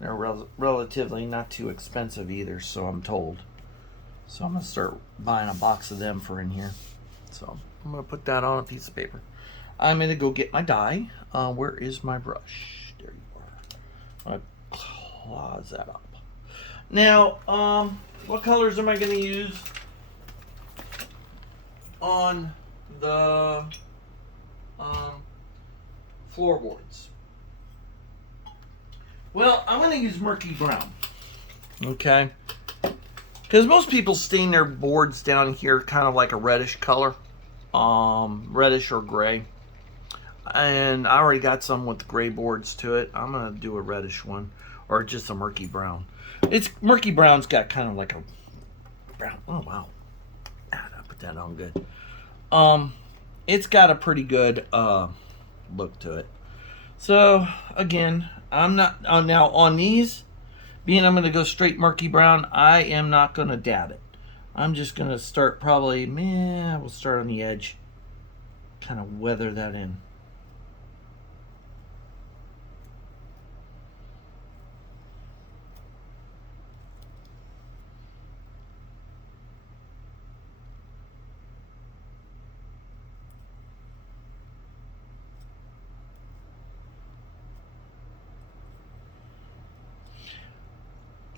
They're relatively not too expensive either, so I'm told. So I'm going to start buying a box of them for in here. So I'm going to put that on a piece of paper. I'm going to go get my dye. Where is my brush? There you are. I'm going to close that up. Now, what colors am I going to use on the floorboards? Well, I'm going to use murky brown. Okay? Because most people stain their boards down here kind of like a reddish color. Reddish or gray. And I already got some with gray boards to it. I'm going to do a reddish one. Or just a murky brown. It's murky brown's got kind of like a brown. Oh, wow. I put that on good. It's got a pretty good look to it. So, again, I'm not... now, on these, being I'm going to go straight murky brown, I am not going to dab it. I'm just going to start probably... we'll start on the edge. Kind of weather that in.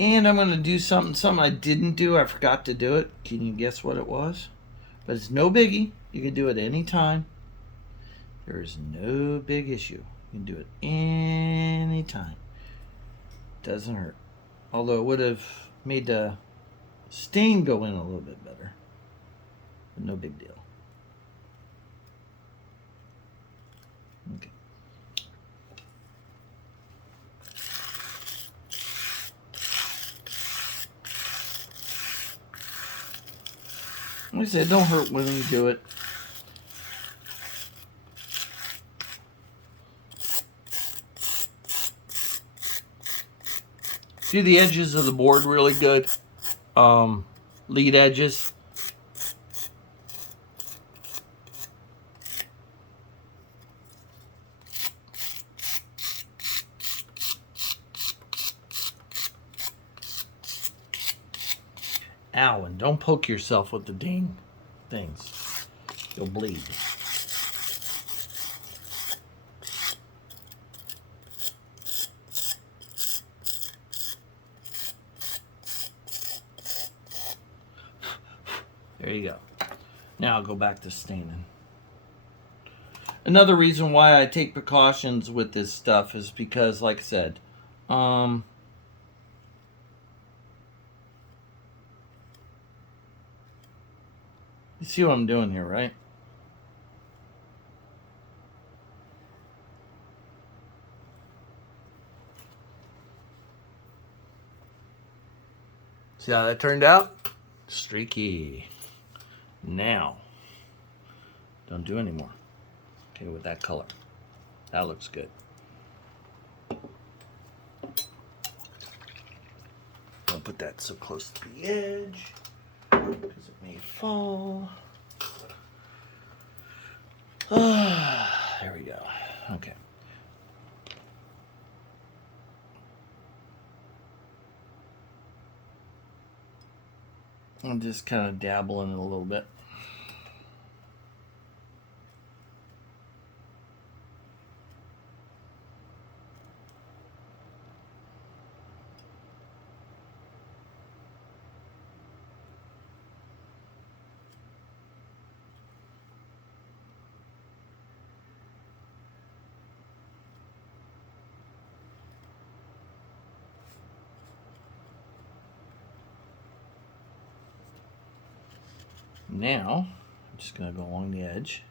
And I'm going to do something I didn't do. I forgot to do it. Can you guess what it was? But it's no biggie. You can do it anytime. There's no big issue. You can do it anytime. Doesn't hurt. Although it would have made the stain go in a little bit better. But no big deal. Okay. Like I said, it don't hurt when you do it. Do the edges of the board really good. Lead edges. Ow, and don't poke yourself with the dang things. You'll bleed. There you go. Now I'll go back to staining. Another reason why I take precautions with this stuff is because, like I said, you see what I'm doing here, right? See how that turned out? Streaky. Now, don't do any more. Okay, with that color. That looks good. Don't put that so close to the edge because it may fall. There we go. Okay. I'm just kind of dabbling it a little bit. Now, I'm just going to go along the edge,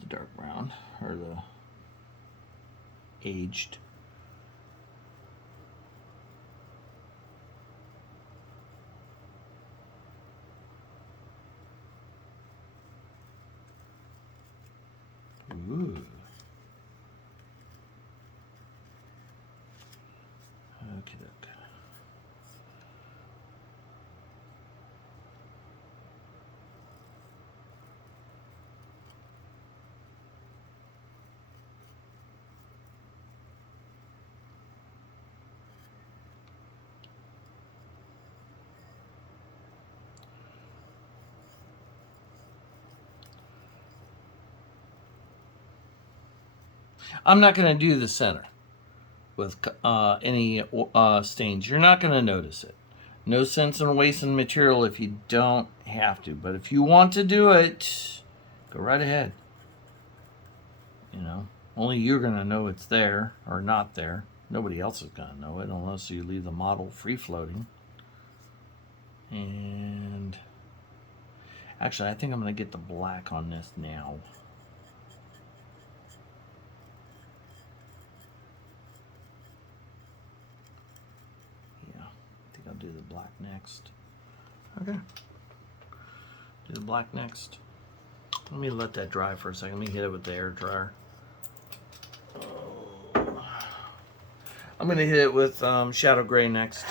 the dark brown, or the aged. Ooh. Okay, okay. I'm not going to do the center with any stains. You're not going to notice it. No sense in wasting material if you don't have to. But if you want to do it, go right ahead. You know, only you're going to know it's there or not there. Nobody else is going to know it unless you leave the model free floating. And actually, I think I'm going to get the black on this now. Yeah, I think I'll do the black next. Okay. Do the black next. Let me let that dry for a second. Let me hit it with the air dryer. I'm going to hit it with shadow gray next.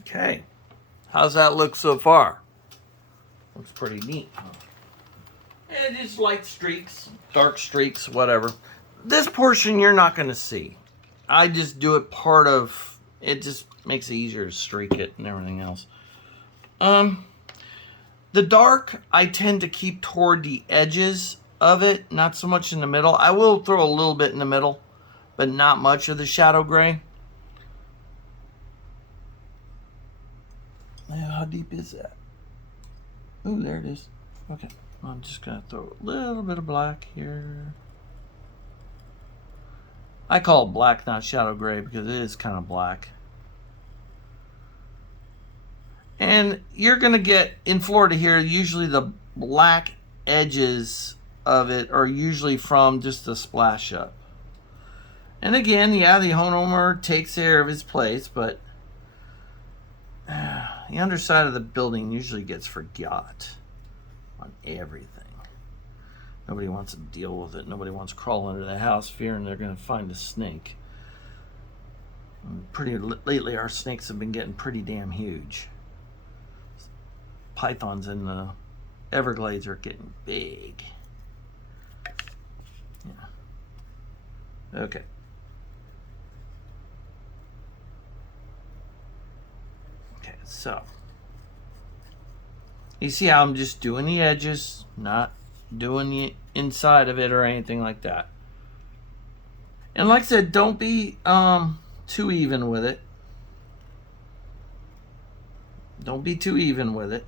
Okay. How's that look so far? Looks pretty neat, huh? And just light streaks, dark streaks, whatever. This portion you're not going to see. I just do it part of, it just makes it easier to streak it and everything else. The dark I tend to keep toward the edges of it, not so much in the middle. I will throw a little bit in the middle, but not much of the shadow gray. How deep is that? Ooh, there it is. Okay, I'm just gonna throw a little bit of black here. I call it black, not shadow gray, because it is kind of black. And you're gonna get, in Florida here, usually the black edges of it are usually from just the splash up. And again, yeah, the homeowner takes care of his place, but the underside of the building usually gets forgot on everything. Nobody wants to deal with it. Nobody wants to crawl under the house fearing they're going to find a snake. Lately, our snakes have been getting pretty damn huge. Pythons in the Everglades are getting big. Yeah. Okay. Okay, so you see how I'm just doing the edges, not doing the inside of it or anything like that. And like I said, don't be too even with it. Don't be too even with it.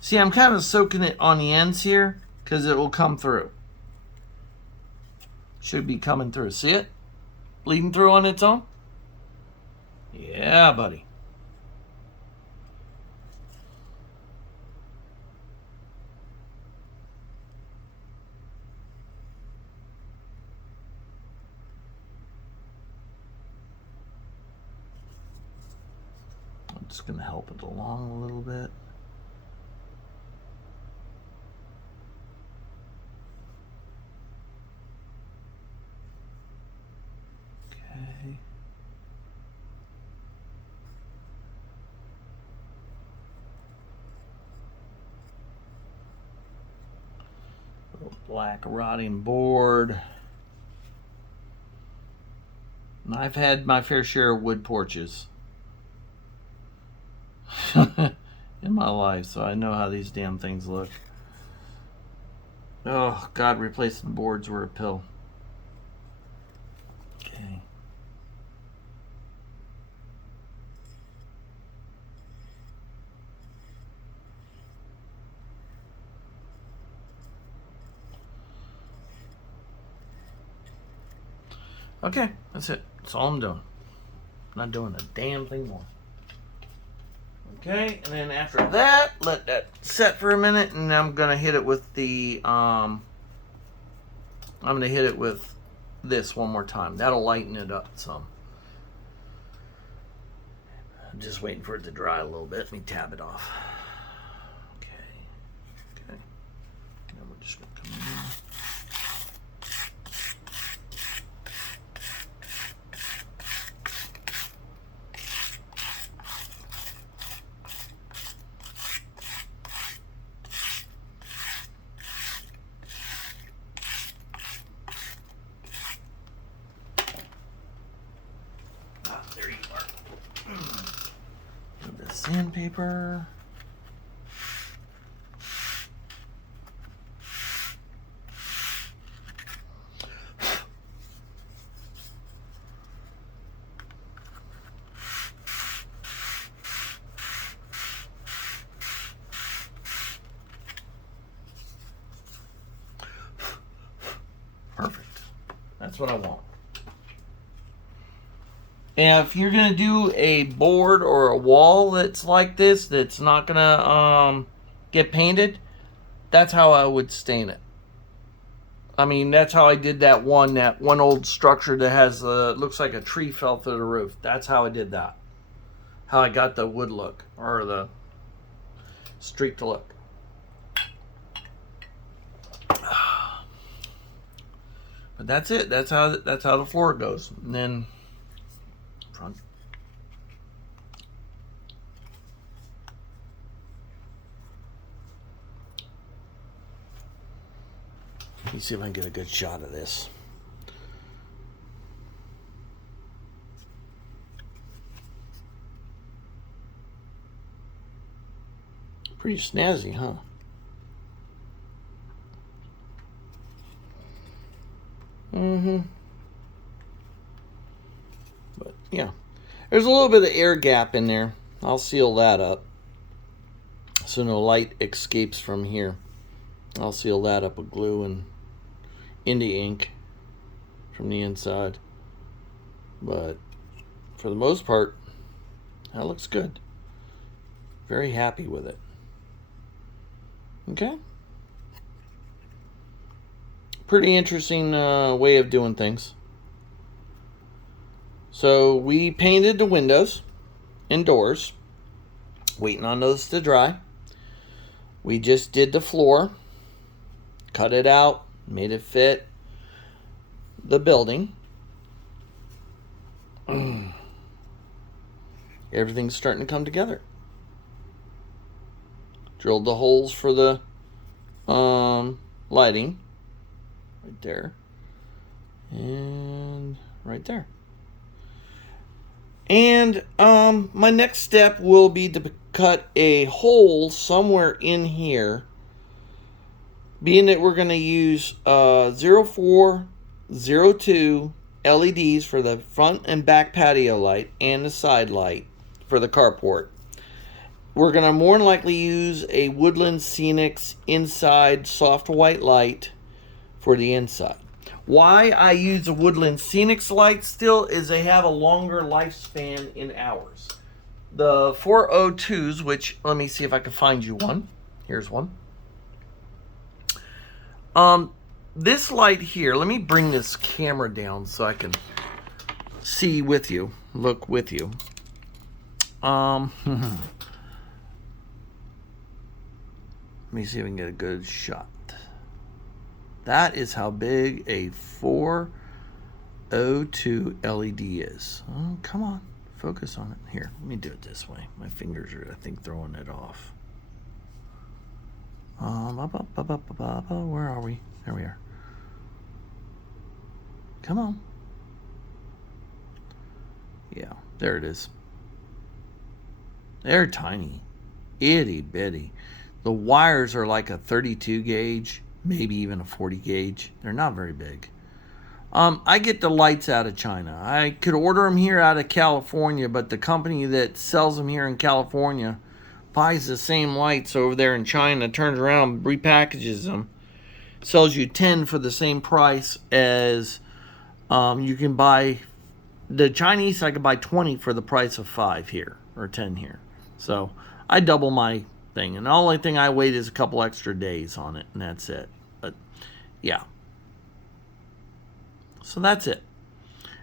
See, I'm kind of soaking it on the ends here because it will come through. Should be coming through. See it? Bleeding through on its own? Yeah, buddy. I'm just going to help it along a little bit. Okay. Black rotting board. And I've had my fair share of wood porches in my life, so I know how these damn things look. Oh, God, replacing boards were a pill. Okay. Okay, that's it. That's all I'm doing. I'm not doing a damn thing more. Okay, and then after that, let that set for a minute, and I'm gonna hit it with the I'm gonna hit it with this one more time. That'll lighten it up some. I'm just waiting for it to dry a little bit. Let me tab it off. Okay. Okay. And then we're just gonna come in. sandpaper. Perfect. That's what I want. And if you're going to do a board or a wall that's like this, that's not going to get painted, that's how I would stain it. I mean, that's how I did that one old structure that has, looks like a tree fell through the roof. That's how I did that. How I got the wood look, or the streaked look. But that's it. That's how the floor goes. And then front. Let me see if I can get a good shot of this. Pretty snazzy, huh? But yeah, there's a little bit of air gap in there. I'll seal that up so no light escapes from here. I'll seal that up with glue and Indie ink from the inside. But for the most part, that looks good. Very happy with it. Okay. Pretty interesting way of doing things. So we painted the windows and doors, waiting on those to dry. We just did the floor, cut it out, made it fit the building. Everything's starting to come together. Drilled the holes for the lighting right there and right there. And my next step will be to cut a hole somewhere in here, being that we're going to use 0402 LEDs for the front and back patio light and the side light for the carport. We're going to more than likely use a Woodland Scenics inside soft white light for the inside. Why I use a Woodland Scenics light still is they have a longer lifespan in hours. The 402s, which, let me see if I can find you one. Here's one. This light here, let me bring this camera down so I can see with you, look with you. Let me see if I can get a good shot. That is how big a 402 LED is. Oh, come on. Focus on it. Here, let me do it this way. My fingers are, I think, throwing it off. Where are we? There we are. Come on. Yeah, there it is. They're tiny. Itty bitty. The wires are like a 32 gauge, maybe even a 40 gauge. They're not very big. I get the lights out of China. I could order them here out of California, but the company that sells them here in California buys the same lights over there in China, turns around, repackages them, sells you 10 for the same price as you can buy. The Chinese, I could buy 20 for the price of 5 here, or 10 here. So I double my thing, and the only thing I wait is a couple extra days on it, and that's it. But yeah, so that's it.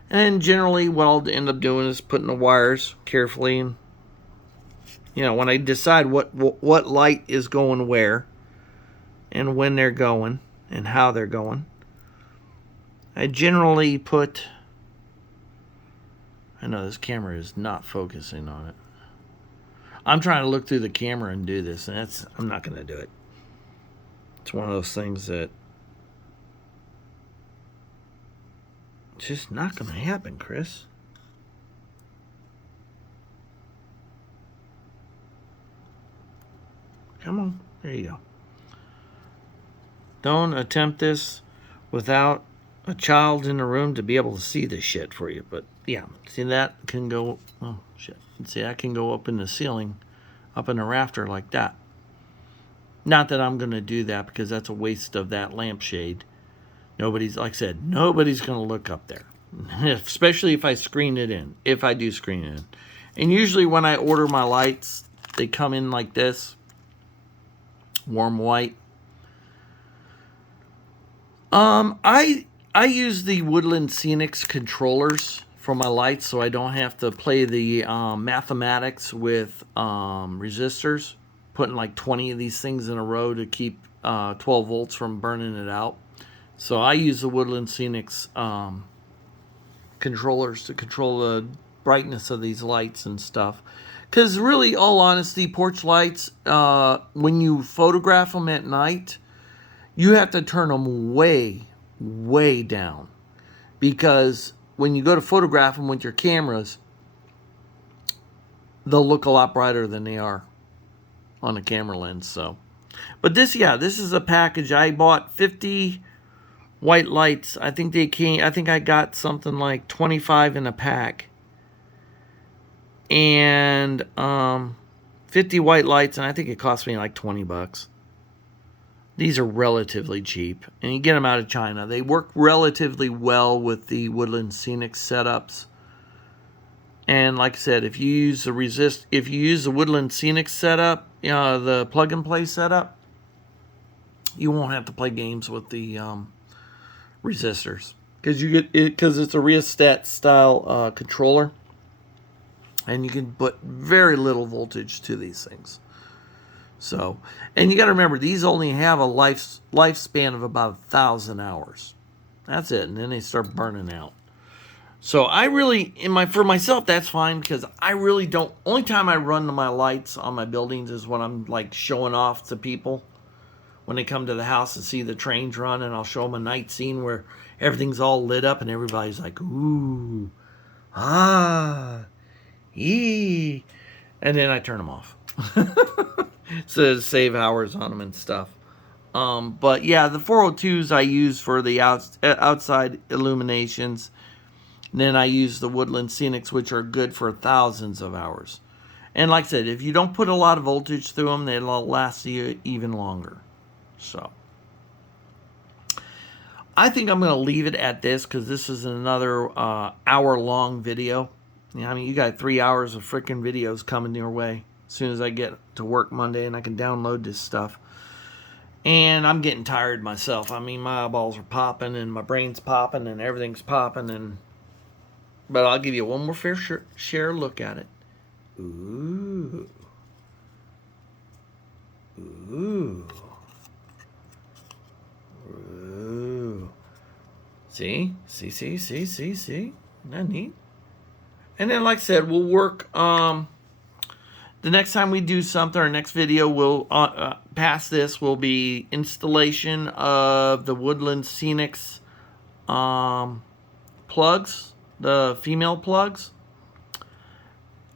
And generally what I'll end up doing is putting the wires carefully, and when I decide what light is going where and when they're going and how they're going, I generally put, I know this camera is not focusing on it. I'm trying to look through the camera and do this, and I'm not going to do it. It's one of those things that it's just not going to happen, Chris. Come on. There you go. Don't attempt this without a child in the room to be able to see this shit for you. But yeah, see that can go, oh shit. See, that can go up in the ceiling, up in the rafter like that. Not that I'm going to do that because that's a waste of that lampshade. Nobody's, like I said, nobody's going to look up there. Especially if I screen it in, if I do screen it in. And usually when I order my lights, they come in like this, warm white. I use the Woodland Scenics controllers for my lights, so I don't have to play the mathematics with resistors, putting like 20 of these things in a row to keep 12 volts from burning it out. So I use the Woodland Scenics controllers to control the brightness of these lights and stuff. Because really, all honesty, porch lights, when you photograph them at night, you have to turn them way, way down. Because when you go to photograph them with your cameras, they'll look a lot brighter than they are on a camera lens. So, but this is a package. I bought 50 white lights. I think I got something like 25 in a pack. And 50 white lights, and I think it cost me like $20. These are relatively cheap, and you get them out of China. They work relatively well with the Woodland Scenic setups. And like I said, if you use the Woodland Scenic setup, the plug-and-play setup, you won't have to play games with the resistors because it's a rheostat style controller, and you can put very little voltage to these things. So, and you got to remember, these only have a lifespan of about 1,000 hours. That's it, and then they start burning out. So I really, for myself, that's fine because I really don't. Only time I run my lights on my buildings is when I'm like showing off to people when they come to the house and see the trains run, and I'll show them a night scene where everything's all lit up and everybody's like, ooh, ah, ee, and then I turn them off. So to save hours on them and stuff. But yeah, the 402s I use for the outside illuminations. And then I use the Woodland Scenics, which are good for thousands of hours. And like I said, if you don't put a lot of voltage through them, they'll last you even longer. So I think I'm going to leave it at this because this is another hour-long video. I mean, you got 3 hours of freaking videos coming your way as soon as I get to work Monday and I can download this stuff. And I'm getting tired myself. I mean, my eyeballs are popping and my brain's popping and everything's popping. But I'll give you one more fair share look at it. Ooh. Ooh. Ooh. See? Isn't that neat? And then, like I said, we'll work... the next time we do something, our next video will past this will be installation of the Woodland Scenics plugs, the female plugs,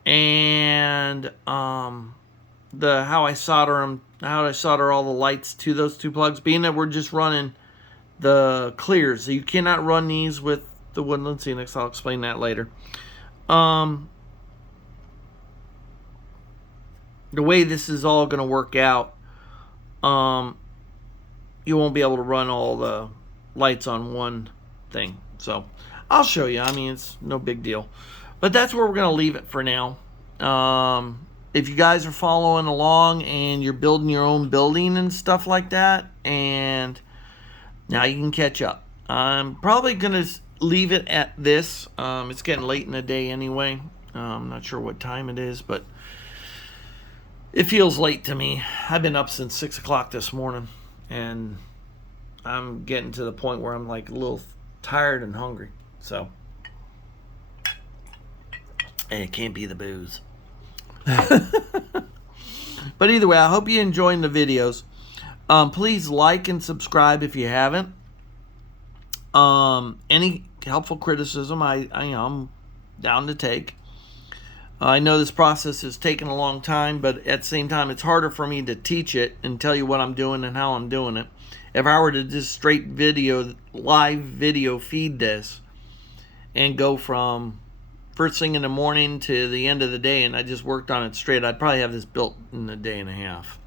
and how I solder all the lights to those two plugs. Being that we're just running the clears, so you cannot run these with the Woodland Scenics. I'll explain that later. The way this is all going to work out, you won't be able to run all the lights on one thing. So I'll show you. I mean, it's no big deal. But that's where we're going to leave it for now. If you guys are following along and you're building your own building and stuff like that, and now you can catch up. I'm probably going to leave it at this. It's getting late in the day anyway. I'm not sure what time it is, but it feels late to me. I've been up since 6 o'clock this morning, and I'm getting to the point where I'm like a little tired and hungry. So, and it can't be the booze. But either way, I hope you're enjoying the videos. Please like and subscribe if you haven't. Any helpful criticism, I'm down to take. I know this process has taken a long time, but at the same time, it's harder for me to teach it and tell you what I'm doing and how I'm doing it. If I were to just straight video, live video feed this and go from first thing in the morning to the end of the day and I just worked on it straight, I'd probably have this built in a day and a half.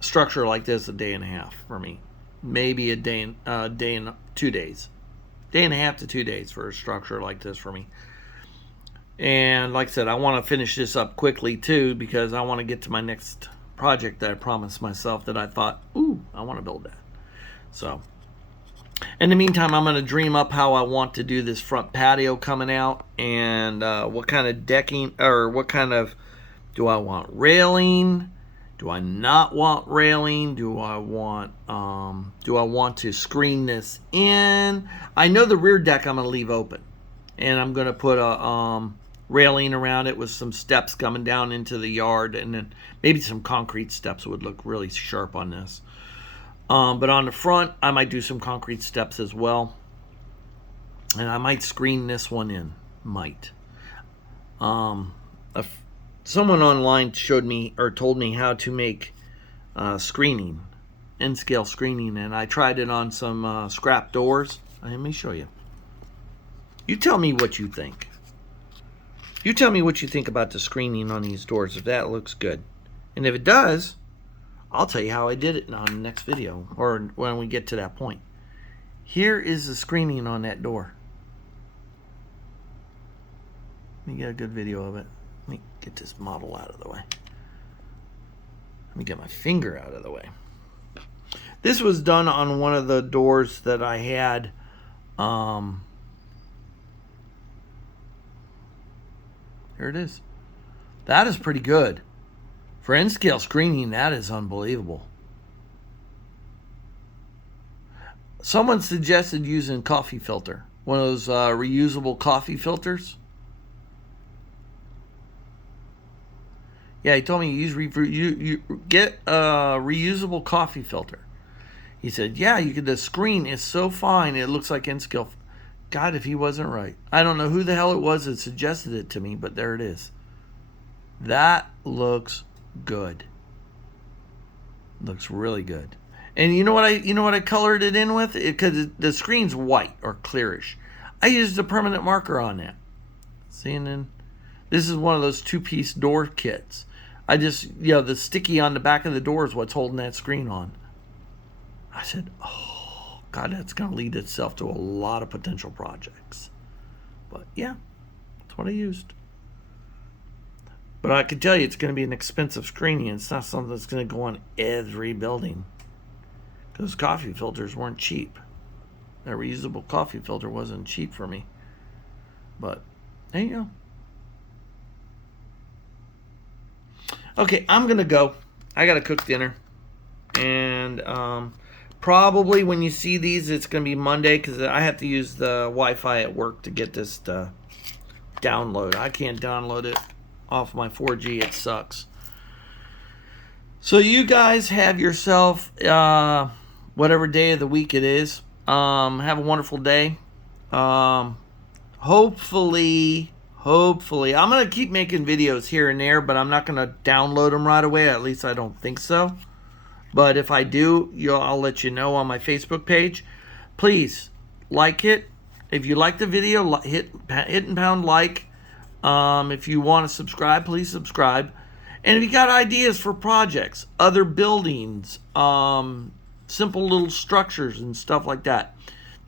A structure like this, a day and a half for me. Maybe a day and 2 days. Day and a half to 2 days for a structure like this for me. And like I said, I want to finish this up quickly too because I want to get to my next project that I promised myself that I thought, ooh, I want to build that. So, in the meantime, I'm going to dream up how I want to do this front patio coming out and what kind of decking or what kind of, do I want railing? Do I not want railing? Do I want to screen this in? I know the rear deck I'm going to leave open. And I'm going to put a railing around it with some steps coming down into the yard, and then maybe some concrete steps would look really sharp on this. But on the front, I might do some concrete steps as well. And I might screen this one in. Might. Someone online showed me or told me how to make screening, N-scale screening, and I tried it on some scrap doors. Let me show you. You tell me what you think. You tell me what you think about the screening on these doors, if that looks good. And if it does, I'll tell you how I did it on the next video, or when we get to that point. Here is the screening on that door. Let me get a good video of it. Let me get this model out of the way. Let me get my finger out of the way. This was done on one of the doors that I had. Here it is. That is pretty good. For N-scale screening, that is unbelievable. Someone suggested using coffee filter. One of those reusable coffee filters. Yeah, he told me you get a reusable coffee filter. He said, yeah, the screen is so fine, it looks like N-scale. God, if he wasn't right. I don't know who the hell it was that suggested it to me, but there it is. That looks good. Looks really good. And you know what I colored it in with? Because the screen's white or clearish. I used a permanent marker on that. See, and then this is one of those 2-piece door kits. I just, the sticky on the back of the door is what's holding that screen on. I said, oh. God, that's going to lead itself to a lot of potential projects. But yeah, that's what I used. But I can tell you it's going to be an expensive screening. It's not something that's going to go on every building. Because coffee filters weren't cheap. A reusable coffee filter wasn't cheap for me. But there you go. Okay, I'm going to go. I got to cook dinner. And probably when you see these, it's going to be Monday because I have to use the Wi-Fi at work to get this to download. I can't download it off my 4G. It sucks. So you guys have yourself, whatever day of the week it is, have a wonderful day. Hopefully, I'm going to keep making videos here and there, but I'm not going to download them right away. At least I don't think so. But if I do, I'll let you know on my Facebook page. Please like it. If you like the video, hit and pound like. If you want to subscribe, please subscribe. And if you got ideas for projects, other buildings, simple little structures and stuff like that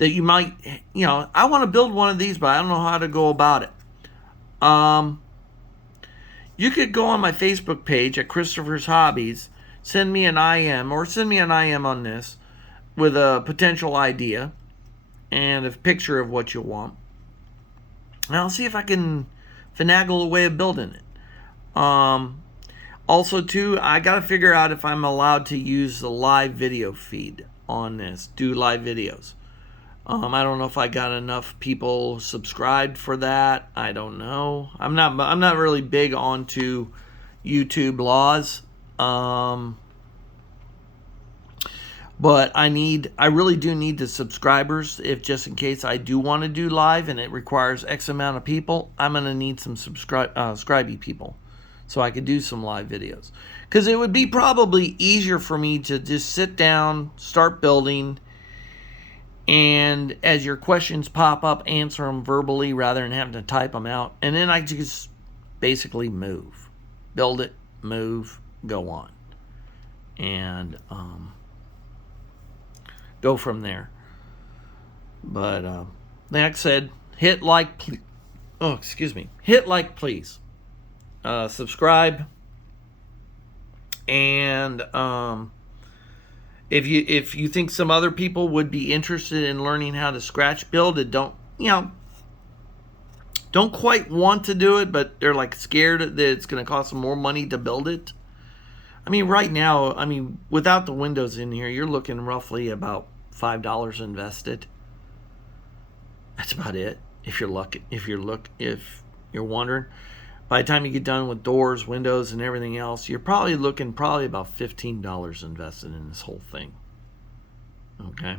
you might, I want to build one of these, but I don't know how to go about it. You could go on my Facebook page at Christopher's Hobbies. Send me an IM on this with a potential idea and a picture of what you want. And I'll see if I can finagle a way of building it. Also, too, I got to figure out if I'm allowed to use the live video feed on this, do live videos. I don't know if I got enough people subscribed for that. I don't know. I'm not really big onto YouTube laws. But I really do need the subscribers. If just in case I do want to do live and it requires X amount of people, I'm going to need some subscribey people so I could do some live videos. Because it would be probably easier for me to just sit down, start building, and as your questions pop up, answer them verbally rather than having to type them out. And then I just basically move. Build it, move, go on. And go from there. But like I said, hit like, hit like, please. Subscribe, and if you think some other people would be interested in learning how to scratch build it, don't quite want to do it, but they're like scared that it's going to cost them more money to build it. I mean, right now, without the windows in here, you're looking roughly about $5 invested. That's about it. If you're wondering, by the time you get done with doors, windows, and everything else, you're probably looking about $15 invested in this whole thing. Okay.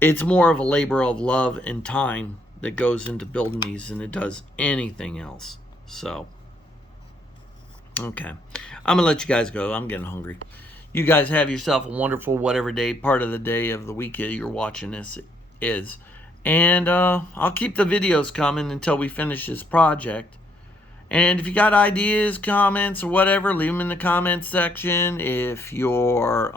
It's more of a labor of love and time that goes into building these than it does anything else. So. Okay, I'm gonna let you guys go. I'm getting hungry. You guys have yourself a wonderful whatever day, part of the day of the week you're watching this is. And I'll keep the videos coming until we finish this project. And if you got ideas, comments, or whatever, leave them in the comments section. If you're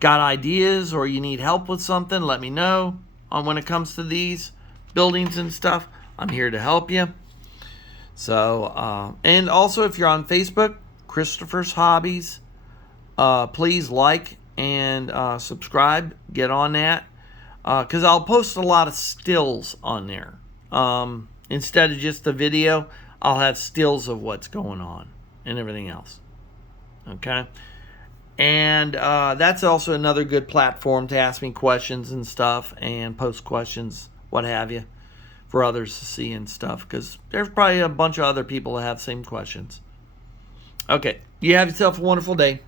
got ideas or you need help with something, let me know. When it comes to these buildings and stuff, I'm here to help you. So, and also if you're on Facebook, Christopher's Hobbies, please like and subscribe. Get on that, because I'll post a lot of stills on there. Instead of just the video, I'll have stills of what's going on and everything else. Okay, and that's also another good platform to ask me questions and stuff and post questions, what have you, for others to see and stuff, because there's probably a bunch of other people that have same questions. Okay, you have yourself a wonderful day.